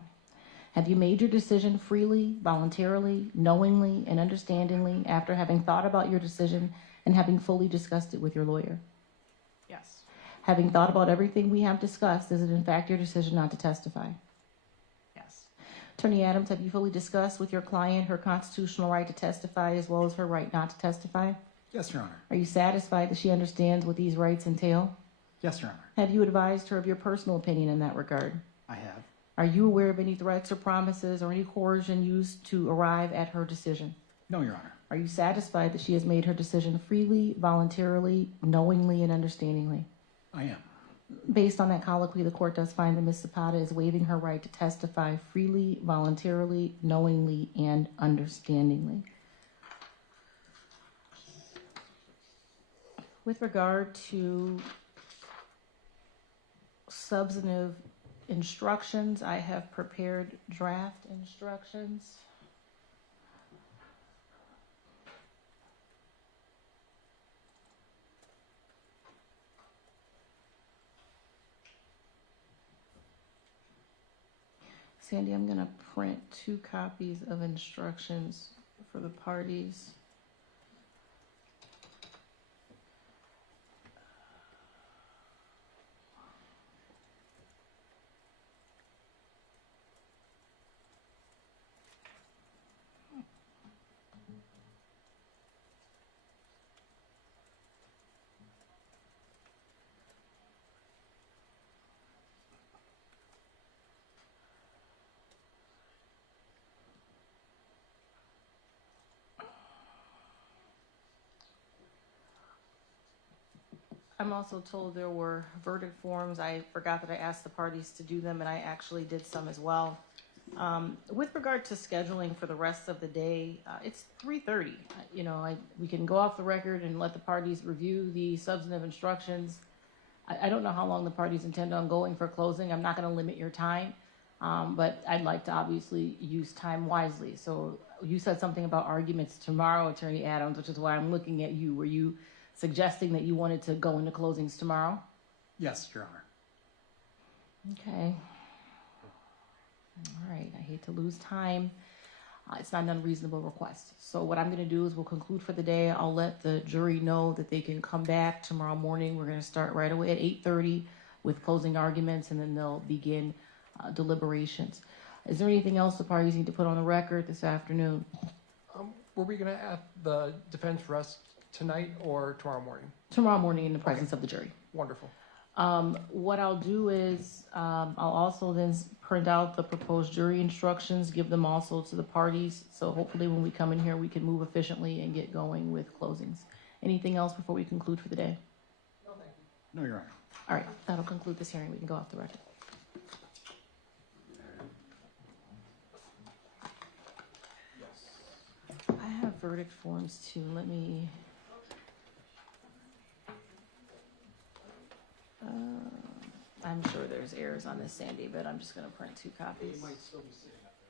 Have you made your decision freely, voluntarily, knowingly, and understandingly after having thought about your decision and having fully discussed it with your lawyer? Yes. Having thought about everything we have discussed, is it in fact your decision not to testify? Yes. Attorney Adams, have you fully discussed with your client her constitutional right to testify as well as her right not to testify? Yes, Your Honor. Are you satisfied that she understands what these rights entail? Yes, Your Honor. Have you advised her of your personal opinion in that regard? I have. Are you aware of any threats or promises or any coercion used to arrive at her decision? No, Your Honor. Are you satisfied that she has made her decision freely, voluntarily, knowingly, and understandingly? I am. Based on that colloquy, the court does find that Ms. Zapata is waiving her right to testify freely, voluntarily, knowingly, and understandingly. With regard to substantive instructions, I have prepared draft instructions. Sandy, I'm going to print 2 copies of instructions for the parties. I'm also told there were verdict forms. I forgot that I asked the parties to do them, and I actually did some as well. With regard to scheduling for the rest of the day, it's 3:30. We can go off the record and let the parties review the substantive instructions. I don't know how long the parties intend on going for closing. I'm not going to limit your time, but I'd like to obviously use time wisely. So you said something about arguments tomorrow, Attorney Adams, which is why I'm looking at you. Were you suggesting that you wanted to go into closings tomorrow? Yes, Your Honor. Okay. All right. I hate to lose time. It's not an unreasonable request. So what I'm going to do is we'll conclude for the day. I'll let the jury know that they can come back tomorrow morning. We're going to start right away at 8:30 with closing arguments, and then they'll begin deliberations. Is there anything else the parties need to put on the record this afternoon? Were we going to have the defense rest tonight or tomorrow morning? Tomorrow morning in the presence of the jury. Wonderful. What I'll do is I'll also then print out the proposed jury instructions, give them also to the parties. So hopefully when we come in here, we can move efficiently and get going with closings. Anything else before we conclude for the day? No, thank you. No, Your Honor. All right, that'll conclude this hearing. We can go off the record. I have verdict forms too. Let me... I'm sure there's errors on this, Sandy, but I'm just going to print 2 copies. Still be sitting up there.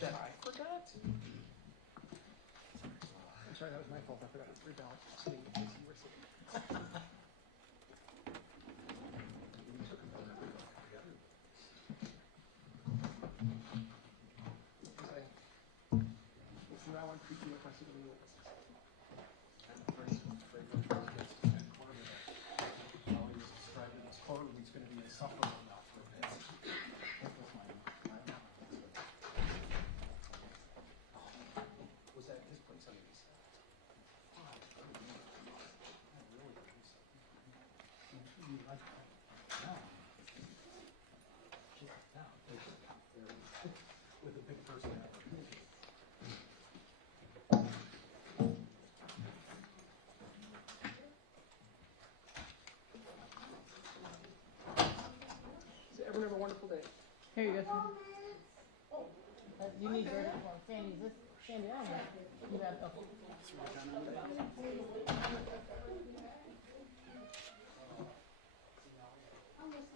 That I forgot. I'm sorry, that was my fault. I forgot to rebalance. Sitting as you were sitting. Was that his place on the east side? With a big person. Everyone have a wonderful day. Here you go. You need your, well, Sandy, is this, Sandy, I don't know. You got, oh. I'm just